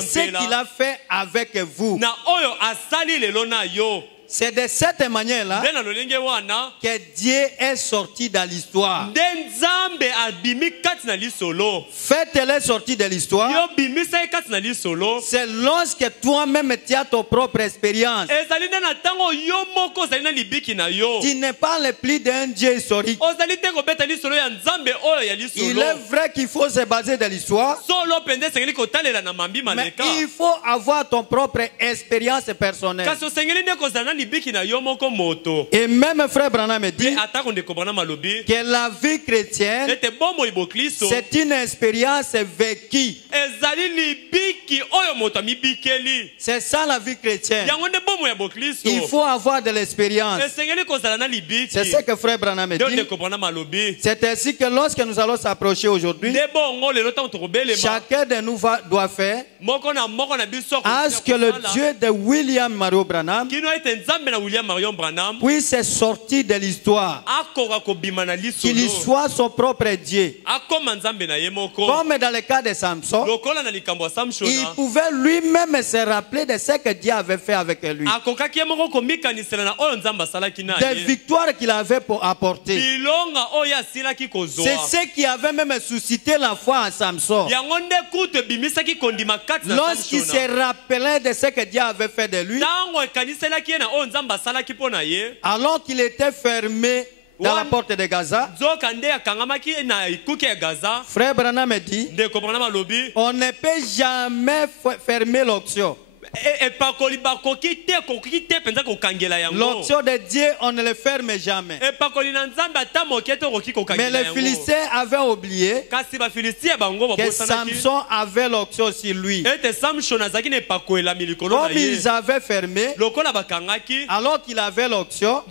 ce qu'il a fait avec vous. C'est de cette manière-là que Dieu est sorti dans l'histoire. Faites-le sortir de l'histoire. C'est lorsque toi-même tu as ton propre expérience. Tu n'es pas le plus d'un Dieu historique. Il est vrai qu'il faut se baser de l'histoire, mais il faut avoir ton propre expérience personnelle. Et même frère Branham me dit que la vie chrétienne, c'est une expérience vécue. C'est ça la vie chrétienne. Il faut avoir de l'expérience. C'est ce que frère Branham me dit. C'est ainsi que lorsque nous allons s'approcher aujourd'hui, chacun de nous doit faire à ce que le Dieu de William Mario Branham puisse sortir de l'histoire, qu'il soit son propre Dieu. Comme dans le cas de Samson, il pouvait lui-même se rappeler de ce que Dieu avait fait avec lui, des victoires qu'il avait apportées. C'est ce qui avait même suscité la foi à Samson. Lorsqu'il se rappelait de ce que Dieu avait fait de lui, alors qu'il était fermé dans la porte de Gaza, frère Branham me dit, on ne peut jamais fermer l'onction. L'onction de Dieu, on ne le ferme jamais. Mais les Philistins avaient oublié que Samson avait l'onction sur lui. Comme ils avaient fermé, alors qu'il avait l'onction,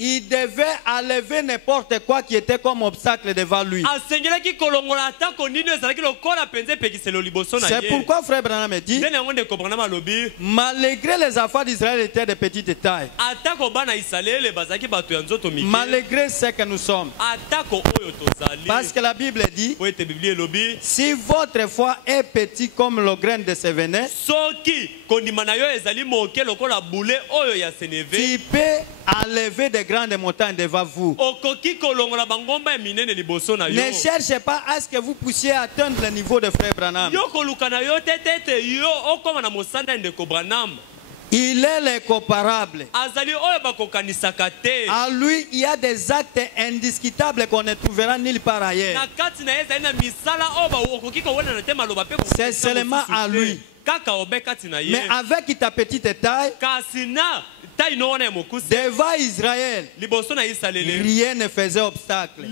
il devait enlever n'importe quoi qui était comme obstacle devant lui. C'est pourquoi frère Branham me dit, malgré les affaires d'Israël étaient de petite taille, malgré ce que nous sommes, parce que la Bible dit, si votre foi est petite comme le grain de sévéné, tu peux enlever de grandes montagnes devant vous. Ne cherchez pas à ce que vous puissiez atteindre le niveau de frère Branham. Il est l'incomparable. À lui, il y a des actes indiscutables qu'on ne trouvera nulle part ailleurs. C'est seulement à lui. Mais avec ta petite taille, devant Israël, rien ne faisait obstacle.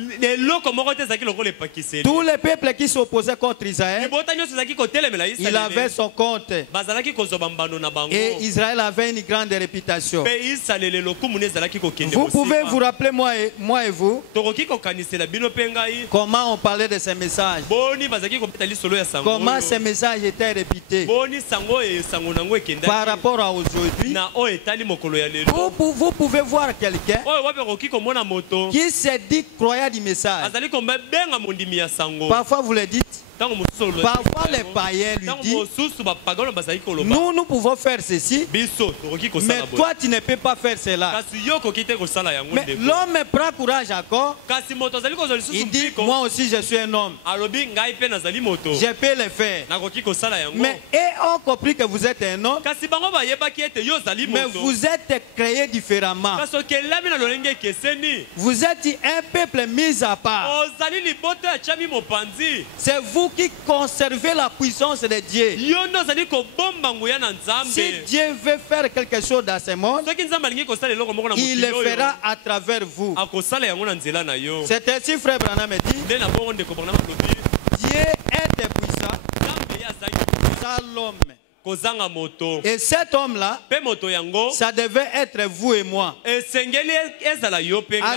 Tous les peuples qui s'opposaient contre Israël, il avait son compte. Et Israël avait une grande réputation. Vous pouvez vous rappeler, moi et vous, comment on parlait de ces messages, comment ces messages étaient réputés par rapport à aujourd'hui. Vous pouvez voir quelqu'un qui se dit croyant du message. Parfois vous le dites, parfois les païens lui disent, nous pouvons faire ceci, mais toi tu ne peux pas faire cela. Mais l'homme prend courage encore. Il dit, moi aussi je suis un homme, je peux le faire. Mais eux ont compris que vous êtes un homme, mais vous êtes créé différemment. Vous êtes un peuple mis à part. C'est vous qui conservez la puissance de Dieu. Si Dieu veut faire quelque chose dans ce monde, il le fera à travers vous. C'est ainsi, frère Branham dit, Dieu est puissant, ça l'homme. Et cet homme-là, ça devait être vous et moi. À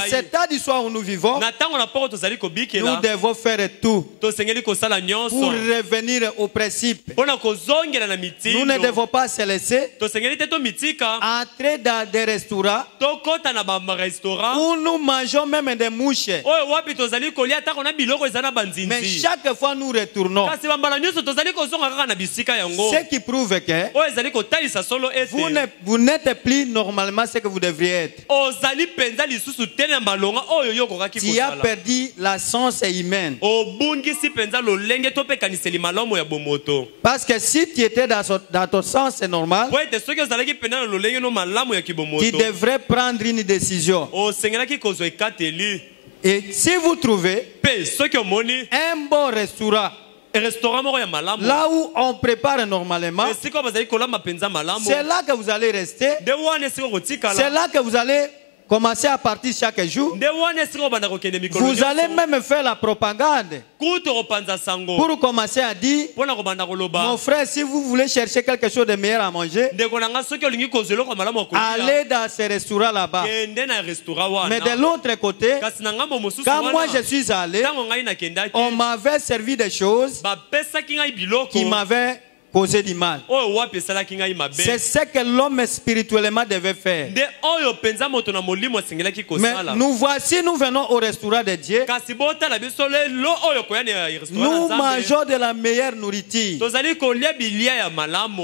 cet stade du soir où nous vivons, nous devons faire tout pour revenir au principe. Nous ne devons pas se laisser entrer dans des restaurants où nous mangeons même des mouches. Mais chaque fois nous retournons. Ce qui prouve que vous n'êtes plus normalement ce que vous devriez être. Tu as perdu la sens humaine. Parce que si tu étais dans ton sens normal, tu devrais prendre une décision. Et si vous trouvez un bon restaurant, là où on prépare normalement, c'est là que vous allez rester. C'est là que vous allez commencer à partir chaque jour. Vous allez même faire la propagande pour commencer à dire, mon frère, si vous voulez chercher quelque chose de meilleur à manger, allez dans ce restaurant là-bas. Mais de l'autre côté, quand moi je suis allé, on m'avait servi des choses qui m'avaient causé du mal. C'est ce que l'homme spirituellement devait faire. Mais nous voici, nous venons au restaurant de Dieu. Nous mangeons de la meilleure nourriture.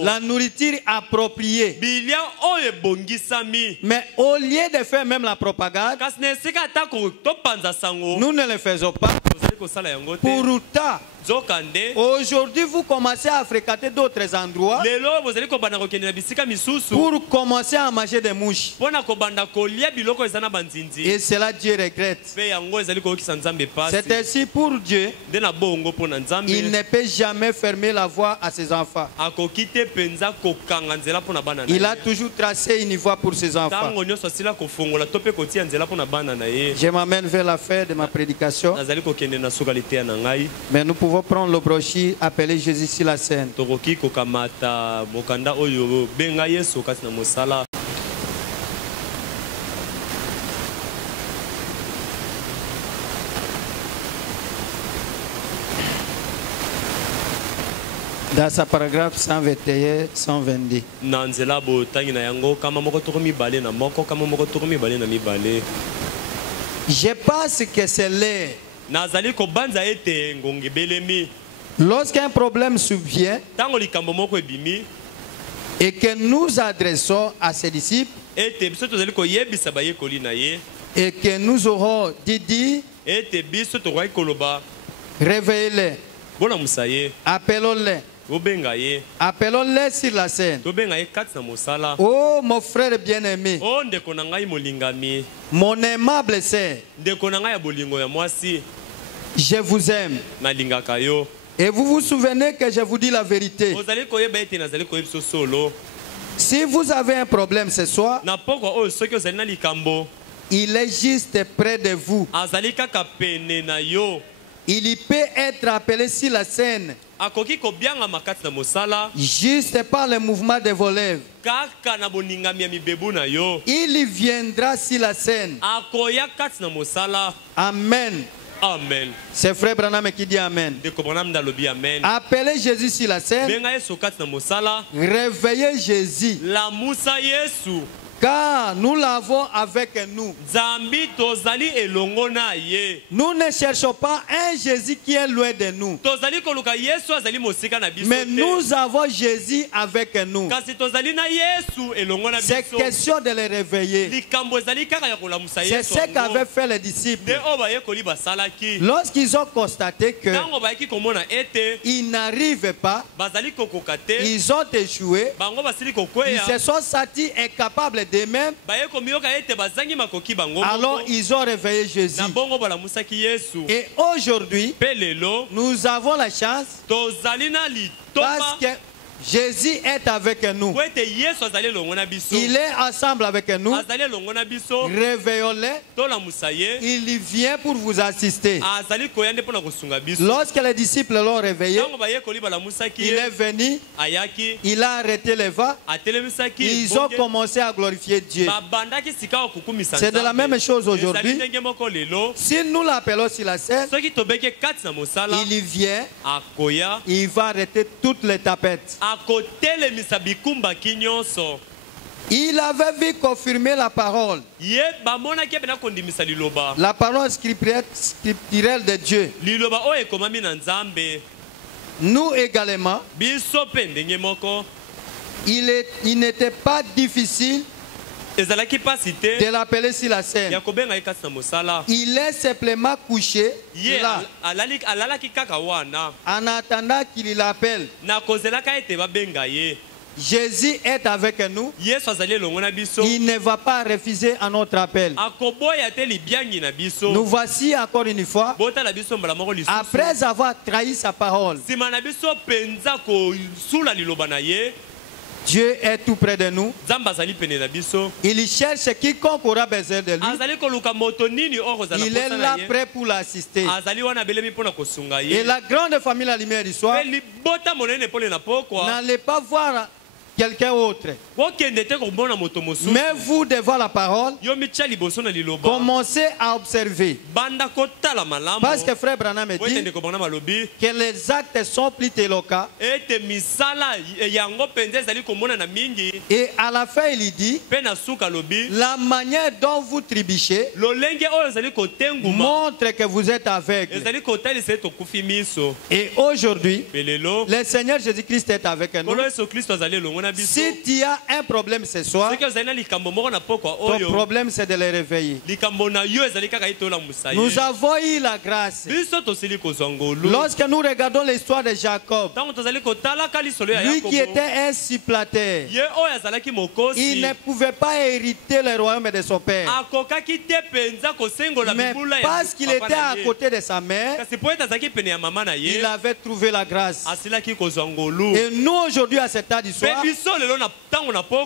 La nourriture appropriée. Mais au lieu de faire même la propagande, nous ne le faisons pas. Pour autant, aujourd'hui vous commencez à fréquenter d'autres endroits pour commencer à manger des mouches. Et cela Dieu regrette. C'est ainsi pour Dieu. Il ne peut jamais fermer la voie à ses enfants. Il a toujours tracé une voie pour ses enfants. Je m'amène vers la fin de ma prédication. Mais nous pouvons prendre le brochure appelé Jésus sur la scène. Dans sa paragraphe 121, 122. Je pense que c'est l'air. Lorsqu'un problème survient et que nous adressons à ses disciples et que nous aurons dit, réveillez-les, appelons-les. Appelons-les sur la scène. Oh mon frère bien-aimé, mon aimable sœur, je vous aime. Et vous vous souvenez que je vous dis la vérité. Si vous avez un problème ce soir, il est juste près de vous. Il peut être appelé sur la scène juste par le mouvement de vos lèvres. Il viendra sur la scène. Amen. Amen. C'est frère Branham qui dit Amen. Appelez Jésus sur la scène. Réveillez Jésus. Car nous l'avons avec nous. Nous ne cherchons pas un Jésus qui est loin de nous. Mais nous avons Jésus avec nous. C'est question de le réveiller. C'est ce qu'avaient fait les disciples. Lorsqu'ils ont constaté qu'ils n'arrivent pas, ils ont échoué, ils se sont sentis incapables d'eux-mêmes. Alors ils ont réveillé Jésus. Et aujourd'hui, nous avons la chance parce que Jésus est avec nous. Il est ensemble avec nous. Réveillons-les. Il vient pour vous assister. Lorsque les disciples l'ont réveillé, il est venu. Il a arrêté les vents. Ils ont commencé à glorifier Dieu. C'est de la même chose aujourd'hui. Si nous l'appelons sur la scène, il vient. Il va arrêter toutes les tapettes. Il avait vu confirmer la parole. La parole scripturelle de Dieu. Nous également, il n'était pas difficile de l'appeler sur la scène. Il est simplement couché là, en attendant qu'il l'appelle. Jésus est avec nous. Il ne va pas refuser à notre appel. Nous voici encore une fois, après avoir trahi sa parole. Dieu est tout près de nous. Il cherche quiconque aura besoin de lui. Il est là prêt pour l'assister. Et la grande famille La Lumière du Soir, n'allez pas voir quelqu'un autre. Mais vous, devant la parole, commencez à observer. Parce que Frère Branham dit que les actes sont plus éloquents. Et à la fin, il dit la manière dont vous tribichez montre que vous êtes aveugle. Et aujourd'hui, le Seigneur Jésus-Christ est avec nous. Si tu as un problème ce soir, ton problème c'est de les réveiller. Nous avons eu la grâce. Lorsque nous regardons l'histoire de Jacob, lui qui était un supplanteur, il ne pouvait pas hériter le royaume de son père. Mais parce qu'il était à côté de sa mère, il avait trouvé la grâce. Et nous aujourd'hui à cet âge du soir,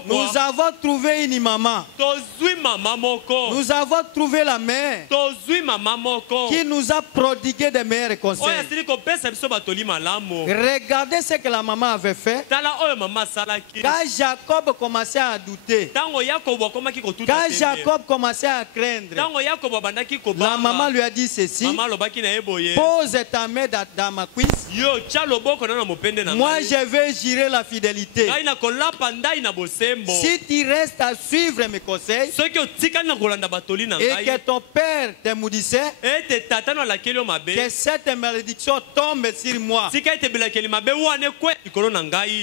nous avons trouvé une maman. Nous avons trouvé la mère qui nous a prodigué des meilleurs conseils. Regardez ce que la maman avait fait. Quand Jacob commençait à douter, quand Jacob commençait à craindre, la maman lui a dit ceci: pose ta main dans ma cuisse. Moi je vais jurer la fidélité. Si tu restes à suivre mes conseils et que ton père te maudissait, que cette malédiction tombe sur moi.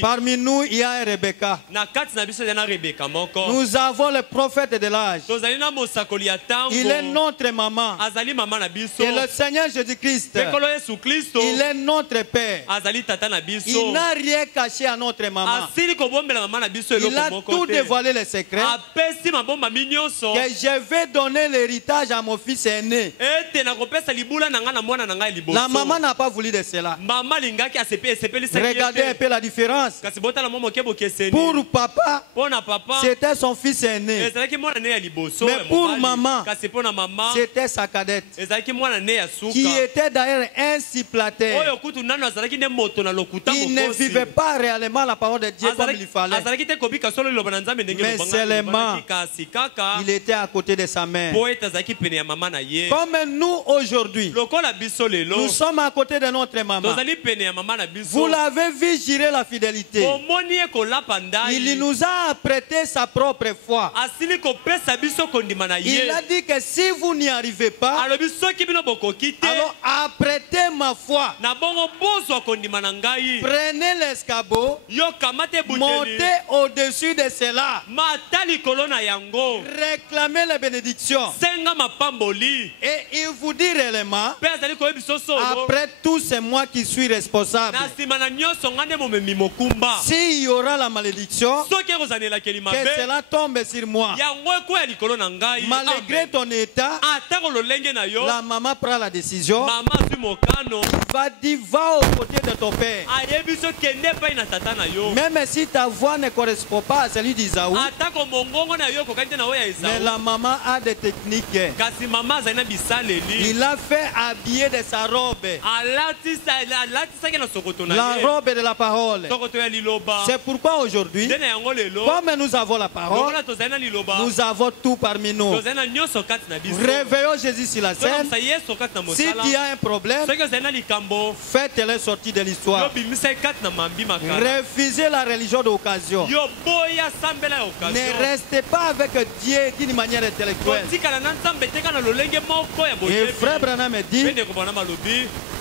Parmi nous, il y a un Rebecca. Nous avons le prophète de l'âge. Il est notre maman. Et le Seigneur Jésus-Christ, il est notre Père. Il n'a rien caché à notre maman. Il a tout dévoilé les secrets. Que je vais donner l'héritage à mon fils aîné. La maman n'a pas voulu de cela. Regardez un peu la différence. Pour papa, c'était son fils aîné. Mais pour maman, c'était sa cadette. Qui était d'ailleurs un supplanteur. Il ne vivait pas réellement la parole de Dieu comme il fallait. Mais seulement, il était à côté de sa mère. Comme nous aujourd'hui, nous sommes à côté de notre maman. Vous l'avez vu jurer la fidélité. Il nous a prêté sa propre foi. Il a dit que si vous n'y arrivez pas, alors apprêtez ma foi. Prenez l'escabeau, montez au-dessus de cela, réclamez les bénédictions. Et il vous dit réellement, après tout, c'est moi qui suis responsable. S'il y aura la malédiction, que cela tombe sur moi. Malgré ton état, la maman prend la décision. Va dire, va aux côtés de ton père. Même si ta voix ne correspond pas à celui d'Isaou, mais la maman a des techniques. Il a fait habiller de sa robe, la robe de la parole. C'est pourquoi aujourd'hui, comme nous avons la parole, nous avons tout parmi nous. Réveillons Jésus sur la scène. Si tu as un problème, faites-le sortir de l'histoire. Refusez la religion d'occasion. Ne restez pas avec Dieu d'une manière intellectuelle. Et Frère Branham me dit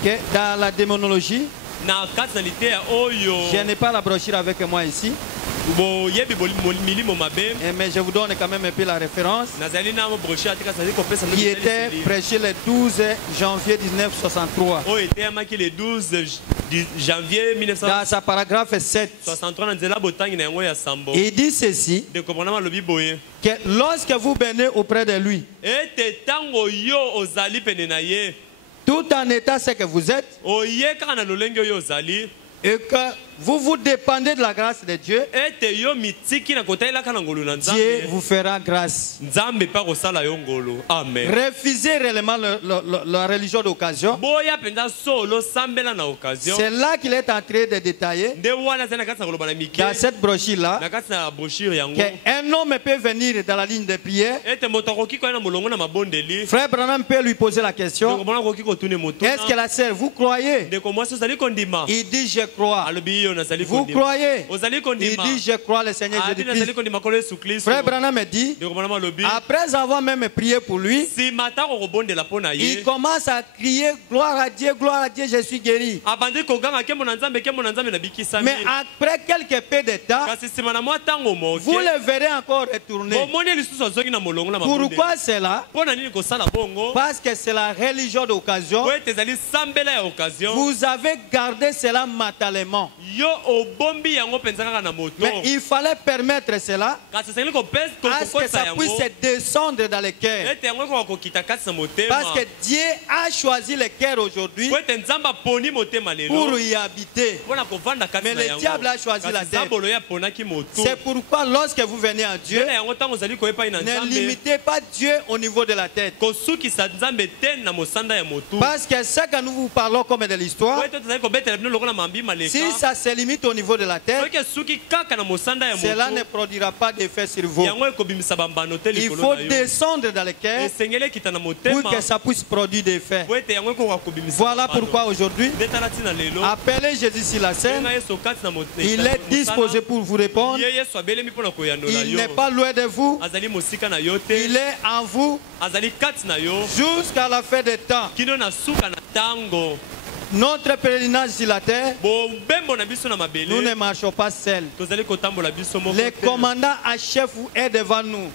que dans la démonologie, je n'ai pas la brochure avec moi ici, mais je vous donne quand même un peu la référence, qui était prêché le 12 janvier 1963. Dans sa paragraphe 7, il dit ceci, que lorsque vous venez auprès de lui, tout en état ce que vous êtes, et que vous vous dépendez de la grâce de Dieu, Dieu vous fera grâce. Amen. Refusez réellement la religion d'occasion. C'est là qu'il est en train de détailler dans cette brochure-là qu'un homme peut venir dans la ligne de prière. Frère Branham peut lui poser la question, est-ce que la sœur, vous croyez? Il dit, je crois. Vous croyez? Il dit, je crois le Seigneur Jésus-Christ. Frère Branham me dit, après avoir même prié pour lui, il commence à crier, gloire à Dieu, je suis guéri. Mais après quelques peu de temps, vous le verrez encore retourner. Pourquoi cela? Parce que c'est la religion d'occasion. Vous avez gardé cela mentalement. Mais il fallait permettre cela à ce que ça puisse descendre dans le cœur. Parce que Dieu a choisi le cœur aujourd'hui pour y habiter. Mais le diable a choisi la terre. C'est pourquoi lorsque vous venez à Dieu, ne limitez pas Dieu au niveau de la tête. Parce que ce que nous vous parlons comme de l'histoire, si ça se limite au niveau de la tête, cela ne produira pas d'effet sur vous. Il faut descendre dans le cœur pour que ça puisse produire des effets. Voilà pourquoi aujourd'hui, appelez Jésus sur la scène. Il est disposé pour vous répondre. Il n'est pas loin de vous. Il est en vous jusqu'à la fin des temps. Notre pèlerinage sur la terre, nous ne marchons pas seuls. Le commandant en chef est devant nous.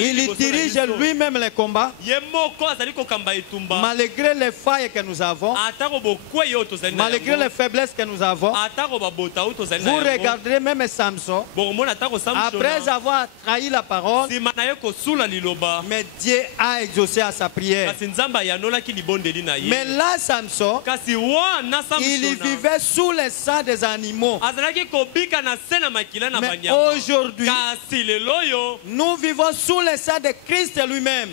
Il dirige lui-même les combats. Malgré les failles que nous avons, malgré les faiblesses que nous avons, vous regarderez même Samson, après avoir trahi la parole, mais Dieu a exaucé à sa prière. Mais là, Samson, il vivait sous le sang des animaux. Mais aujourd'hui, nous vivons sous le sang de Christ lui-même.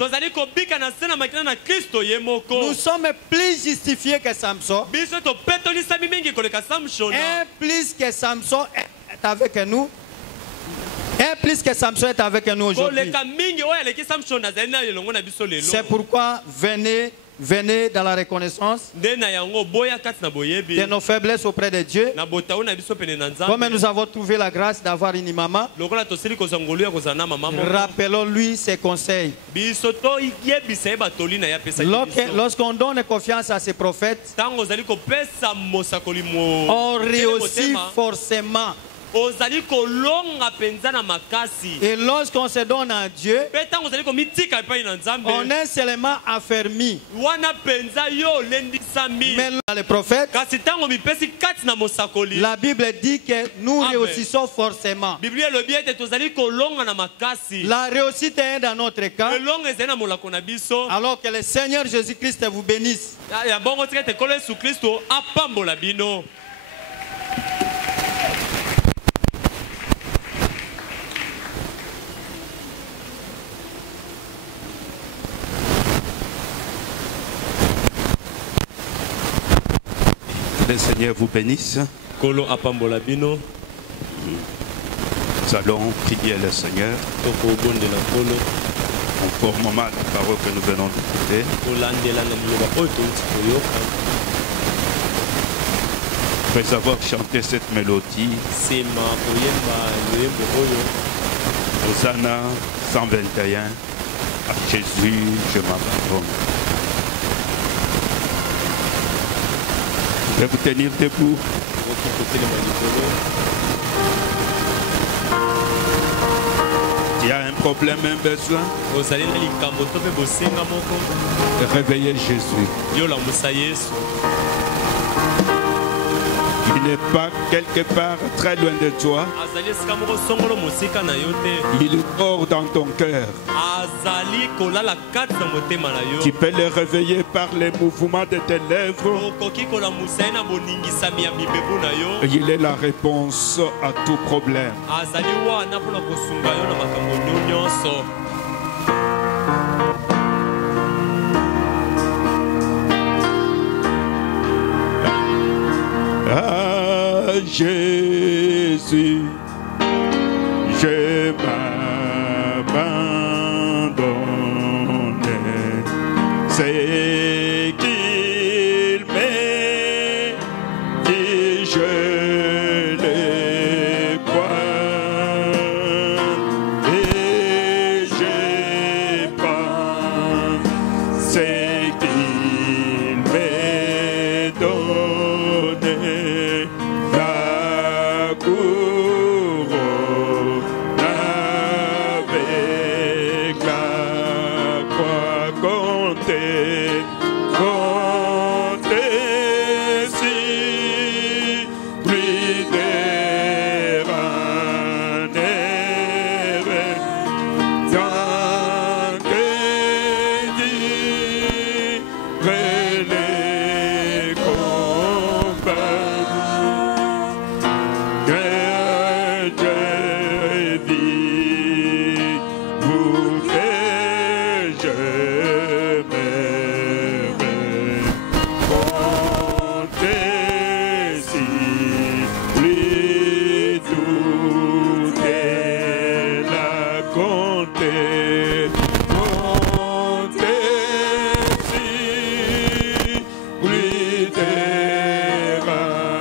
Nous sommes plus justifiés que Samson. Et plus que Samson est avec nous. Et plus que Samson est avec nous aujourd'hui. C'est pourquoi venez Venez dans la reconnaissance de nos faiblesses auprès de Dieu. Comme nous avons trouvé la grâce d'avoir une maman, rappelons-lui ses conseils. Lorsqu'on donne confiance à ses prophètes, on réussit forcément. Et lorsqu'on se donne à Dieu, on est seulement affermi. Mais les prophètes, la Bible dit que nous réussissons forcément. La réussite est dans notre cas. Alors que le Seigneur Jésus-Christ vous bénisse. Le Seigneur vous bénisse. Nous allons prier le Seigneur conformément à la parole que nous venons d'écouter. Après avoir chanté cette mélodie, Hosanna 121, à Jésus je m'abandonne. Vous pouvez vous tenir debout. Il y a un problème, un besoin. Réveillez Jésus. Il n'est pas quelque part très loin de toi. Il est hors dans ton cœur. Tu peux le réveiller par les mouvements de tes lèvres. Il est la réponse à tout problème. Ah, Jésus, je m'abandonne. C'est qu'il m'est dit, je le crois. Et je pense, c'est qu'il m'est donné la couronne avec la croix. Comptez si pluie des ranères dans les compagnies. Que je vis, vous que je m'aime. Comptez si pluie tout est là. Comptez si pluie des ranères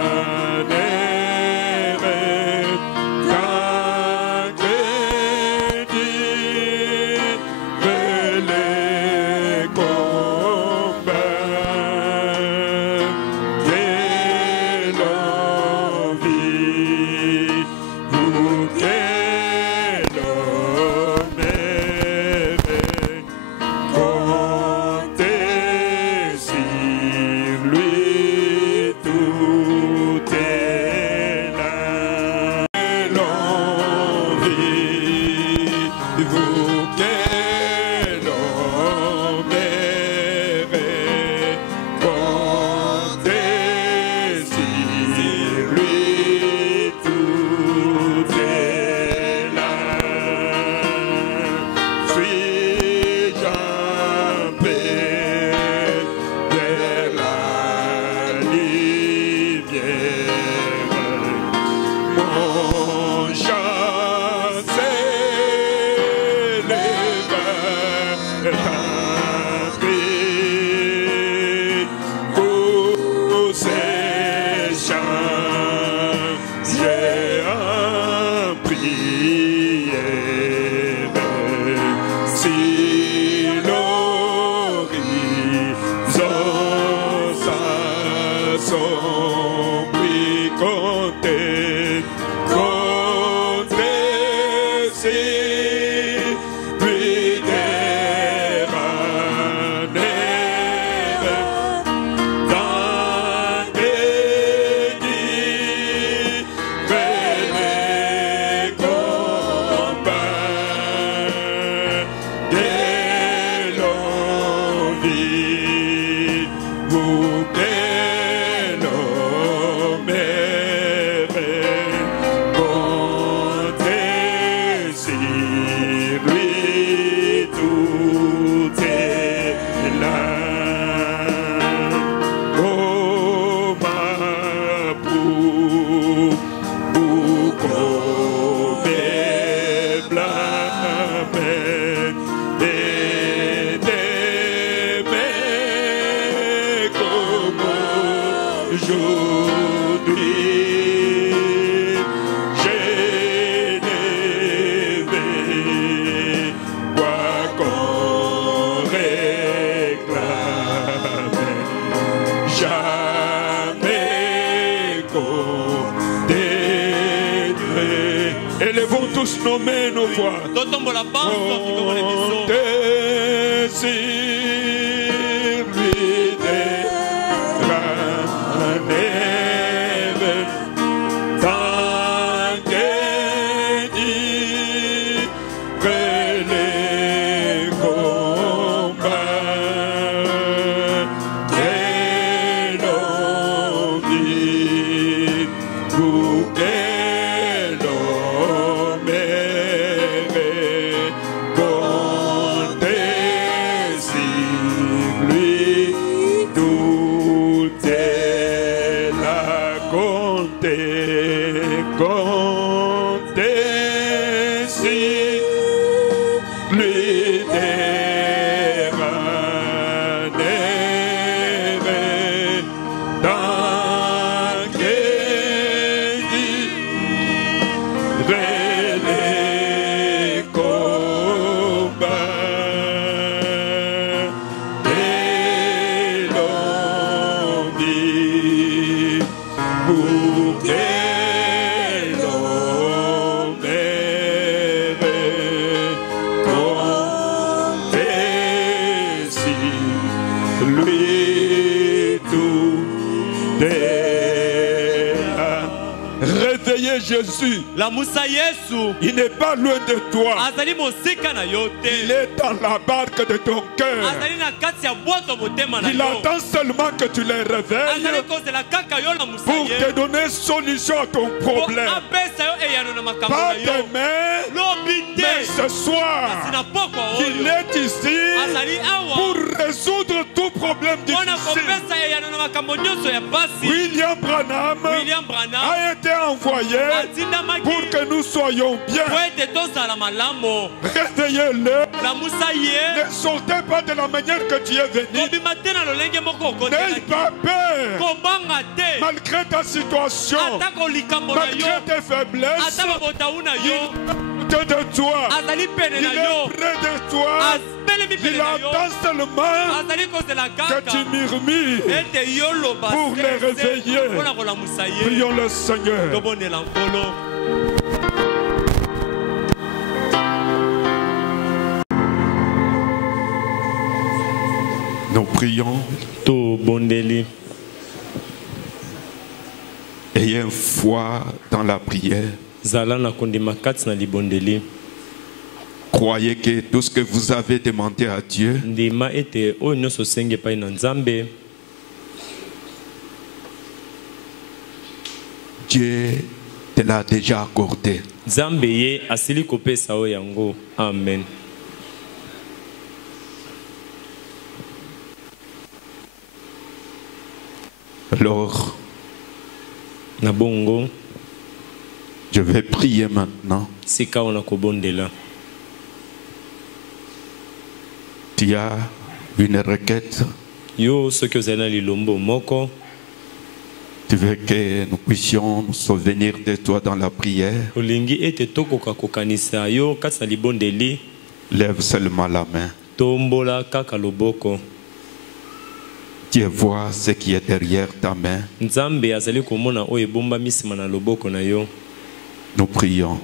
quand les combats. Dès lors Nommer nos voix. Désir lui déraner tant que dit les combats et l'on dit pour Jésus, il n'est pas loin de toi. Il est dans la barque de ton cœur. Il attend seulement que tu les réveilles pour te donner solution à ton problème. Pas demain, mais ce soir, il est ici pour résoudre tout problème difficile. William Branham a été envoyé pour que nous soyons bien. Réveillez-le. Ne sortez pas de la manière que tu es venu. N'aie pas peur. Malgré ta situation, malgré tes faiblesses, il est près de toi. Il est près de toi. Il attend seulement que tu murmures pour les réveiller. Prions le Seigneur. Nous prions. Ayez foi dans la prière. Croyez que tout ce que vous avez demandé à Dieu, Dieu te l'a déjà accordé. Amen. Alors, je vais prier maintenant. Tu as une requête. Tu veux que nous puissions nous souvenir de toi dans la prière. Lève seulement la main. Dieu voit ce qui est derrière ta main. Nous prions.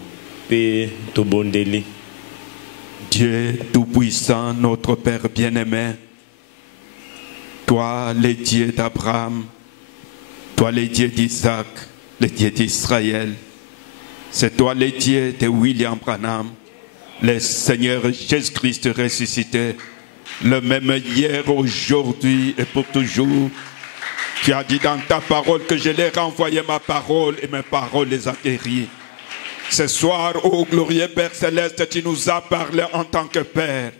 Dieu Tout-Puissant, notre Père bien-aimé, toi, le Dieu d'Abraham, toi, le Dieu d'Isaac, le Dieu d'Israël, c'est toi, le Dieu de William Branham, le Seigneur Jésus-Christ ressuscité, le même hier, aujourd'hui et pour toujours. Tu as dit dans ta parole que je l'ai renvoyé ma parole et mes paroles les a guéris. Ce soir, ô glorieux Père Céleste, tu nous as parlé en tant que Père.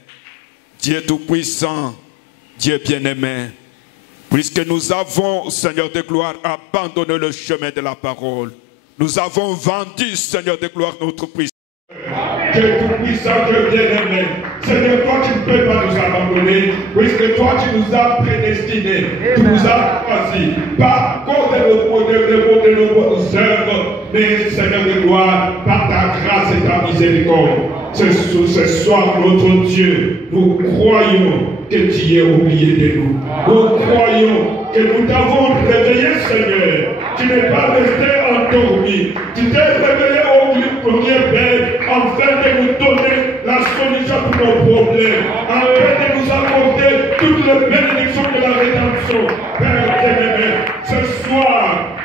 Dieu Tout-Puissant, Dieu bien-aimé, puisque nous avons, Seigneur de gloire, abandonné le chemin de la parole, nous avons vendu, Seigneur de gloire, notre puissance. Dieu tout-puissant, Dieu bien-aimé. Seigneur, toi tu ne peux pas nous abandonner, puisque toi tu nous as prédestinés, tu nous as choisis, pas à cause de nos bonnes œuvres, mais Seigneur de gloire, par ta grâce et ta miséricorde. Ce soir, notre Dieu, nous croyons que tu es oublié de nous. Nous croyons que nous t'avons réveillé, Seigneur. Tu n'es pas resté endormi. Tu t'es réveillé au premier Père, afin de nous donner la solution pour nos problèmes, afin de nous apporter toutes les bénédictions de la rédemption. Père bien-aimé, ce soir,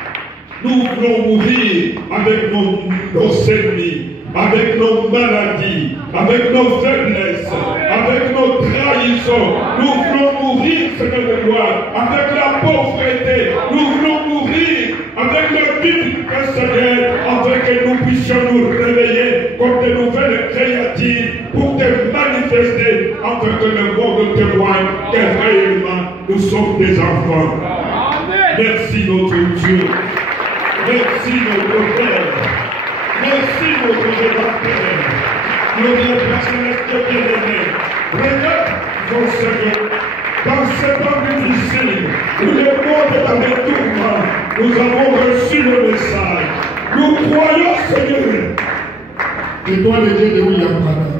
nous voulons mourir avec nos ennemis, avec nos maladies, avec nos faiblesses, avec nos trahisons. Nous voulons mourir, Seigneur de gloire, avec la pauvreté. Nous voulons mourir avec le difficulté, Seigneur, afin que nous puissions nous réveiller comme de nouvelles créatures pour te manifester, afin que le monde témoigne que réellement nous sommes des enfants. Merci notre Dieu. Merci notre Père. Merci notre Rédempteur. Notre Père céleste bien-aimé. Regarde ton Seigneur. Dans ce temps difficile, où le monde est avec tourment, nous avons reçu le message. Nous croyons, Seigneur, que toi, le Dieu de William Branham,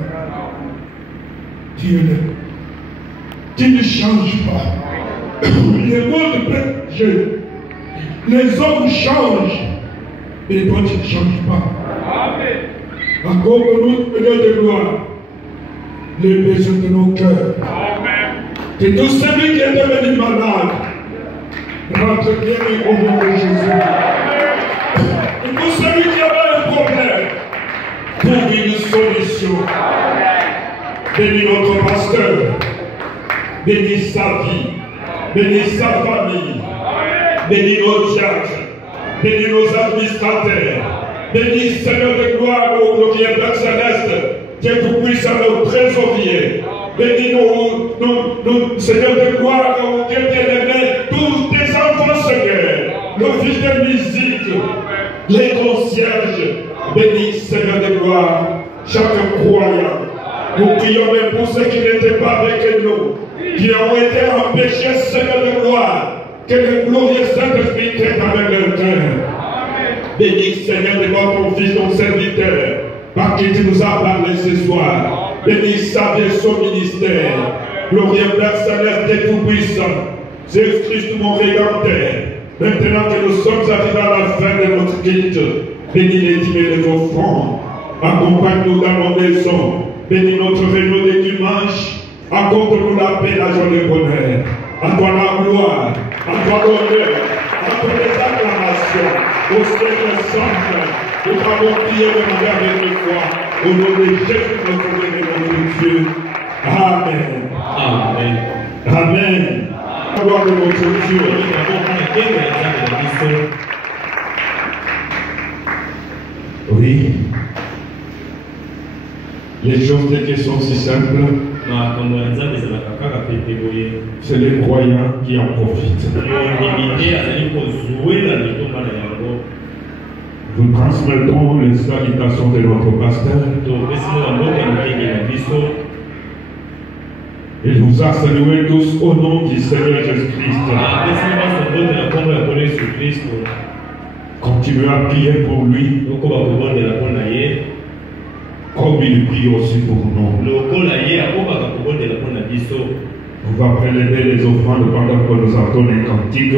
tu es là. Tu ne changes pas. Le monde peut changer. Les hommes changent, mais toi, tu ne changes pas. Encore que nous, Seigneur de gloire, les besoins de nos cœurs. Que tout celui qui est devenu malade rentre bien au nom de Jésus. Que tout celui qui avait un problème trouve une solution. Bénis notre pasteur, bénis sa vie, bénis sa famille, bénis nos diacres, bénis nos administrateurs, bénis Seigneur de gloire, au glorieux Père céleste, Dieu tout-puissant, nos trésoriers. Bénis-nous, Seigneur de gloire, Dieu bien-aimé, tous tes enfants, Seigneur, l'office de musique, les concierges, bénis, Seigneur de gloire, chaque croyant. Nous prions même pour ceux qui n'étaient pas avec nous, qui ont été empêchés, Seigneur de gloire, que le glorieux Saint-Esprit traite avec leur cœur. Bénis, Seigneur de gloire, ton fils, ton serviteur, par qui tu nous as parlé ce soir. Bénis sa vie et son ministère. Glorieux Père céleste et tout-puissant, Jésus-Christ, mon Rédempteur, maintenant que nous sommes arrivés à la fin de notre culte, bénis les dîmes et les offrandes. Accompagne-nous dans nos maisons. Bénis notre réunion des dimanches. Accorde-nous la paix, la joie et le bonheur. À toi la gloire, à toi l'honneur, à toi les acclamations. Au Seigneur Saint, nous avons prié de manière avec le foi. Au nom de Jésus, notre Dieu. Amen. Amen. Amen. Gloire de notre Dieu. Oui. Les choses qui sont si simples, c'est les croyants qui en profitent. Nous transmettons les salutations de notre pasteur. Il nous a salués tous au nom du Seigneur Jésus-Christ. Continuez à prier pour lui, comme il prie aussi pour nous. On va prélever les offrandes pendant que nous entendons les cantiques.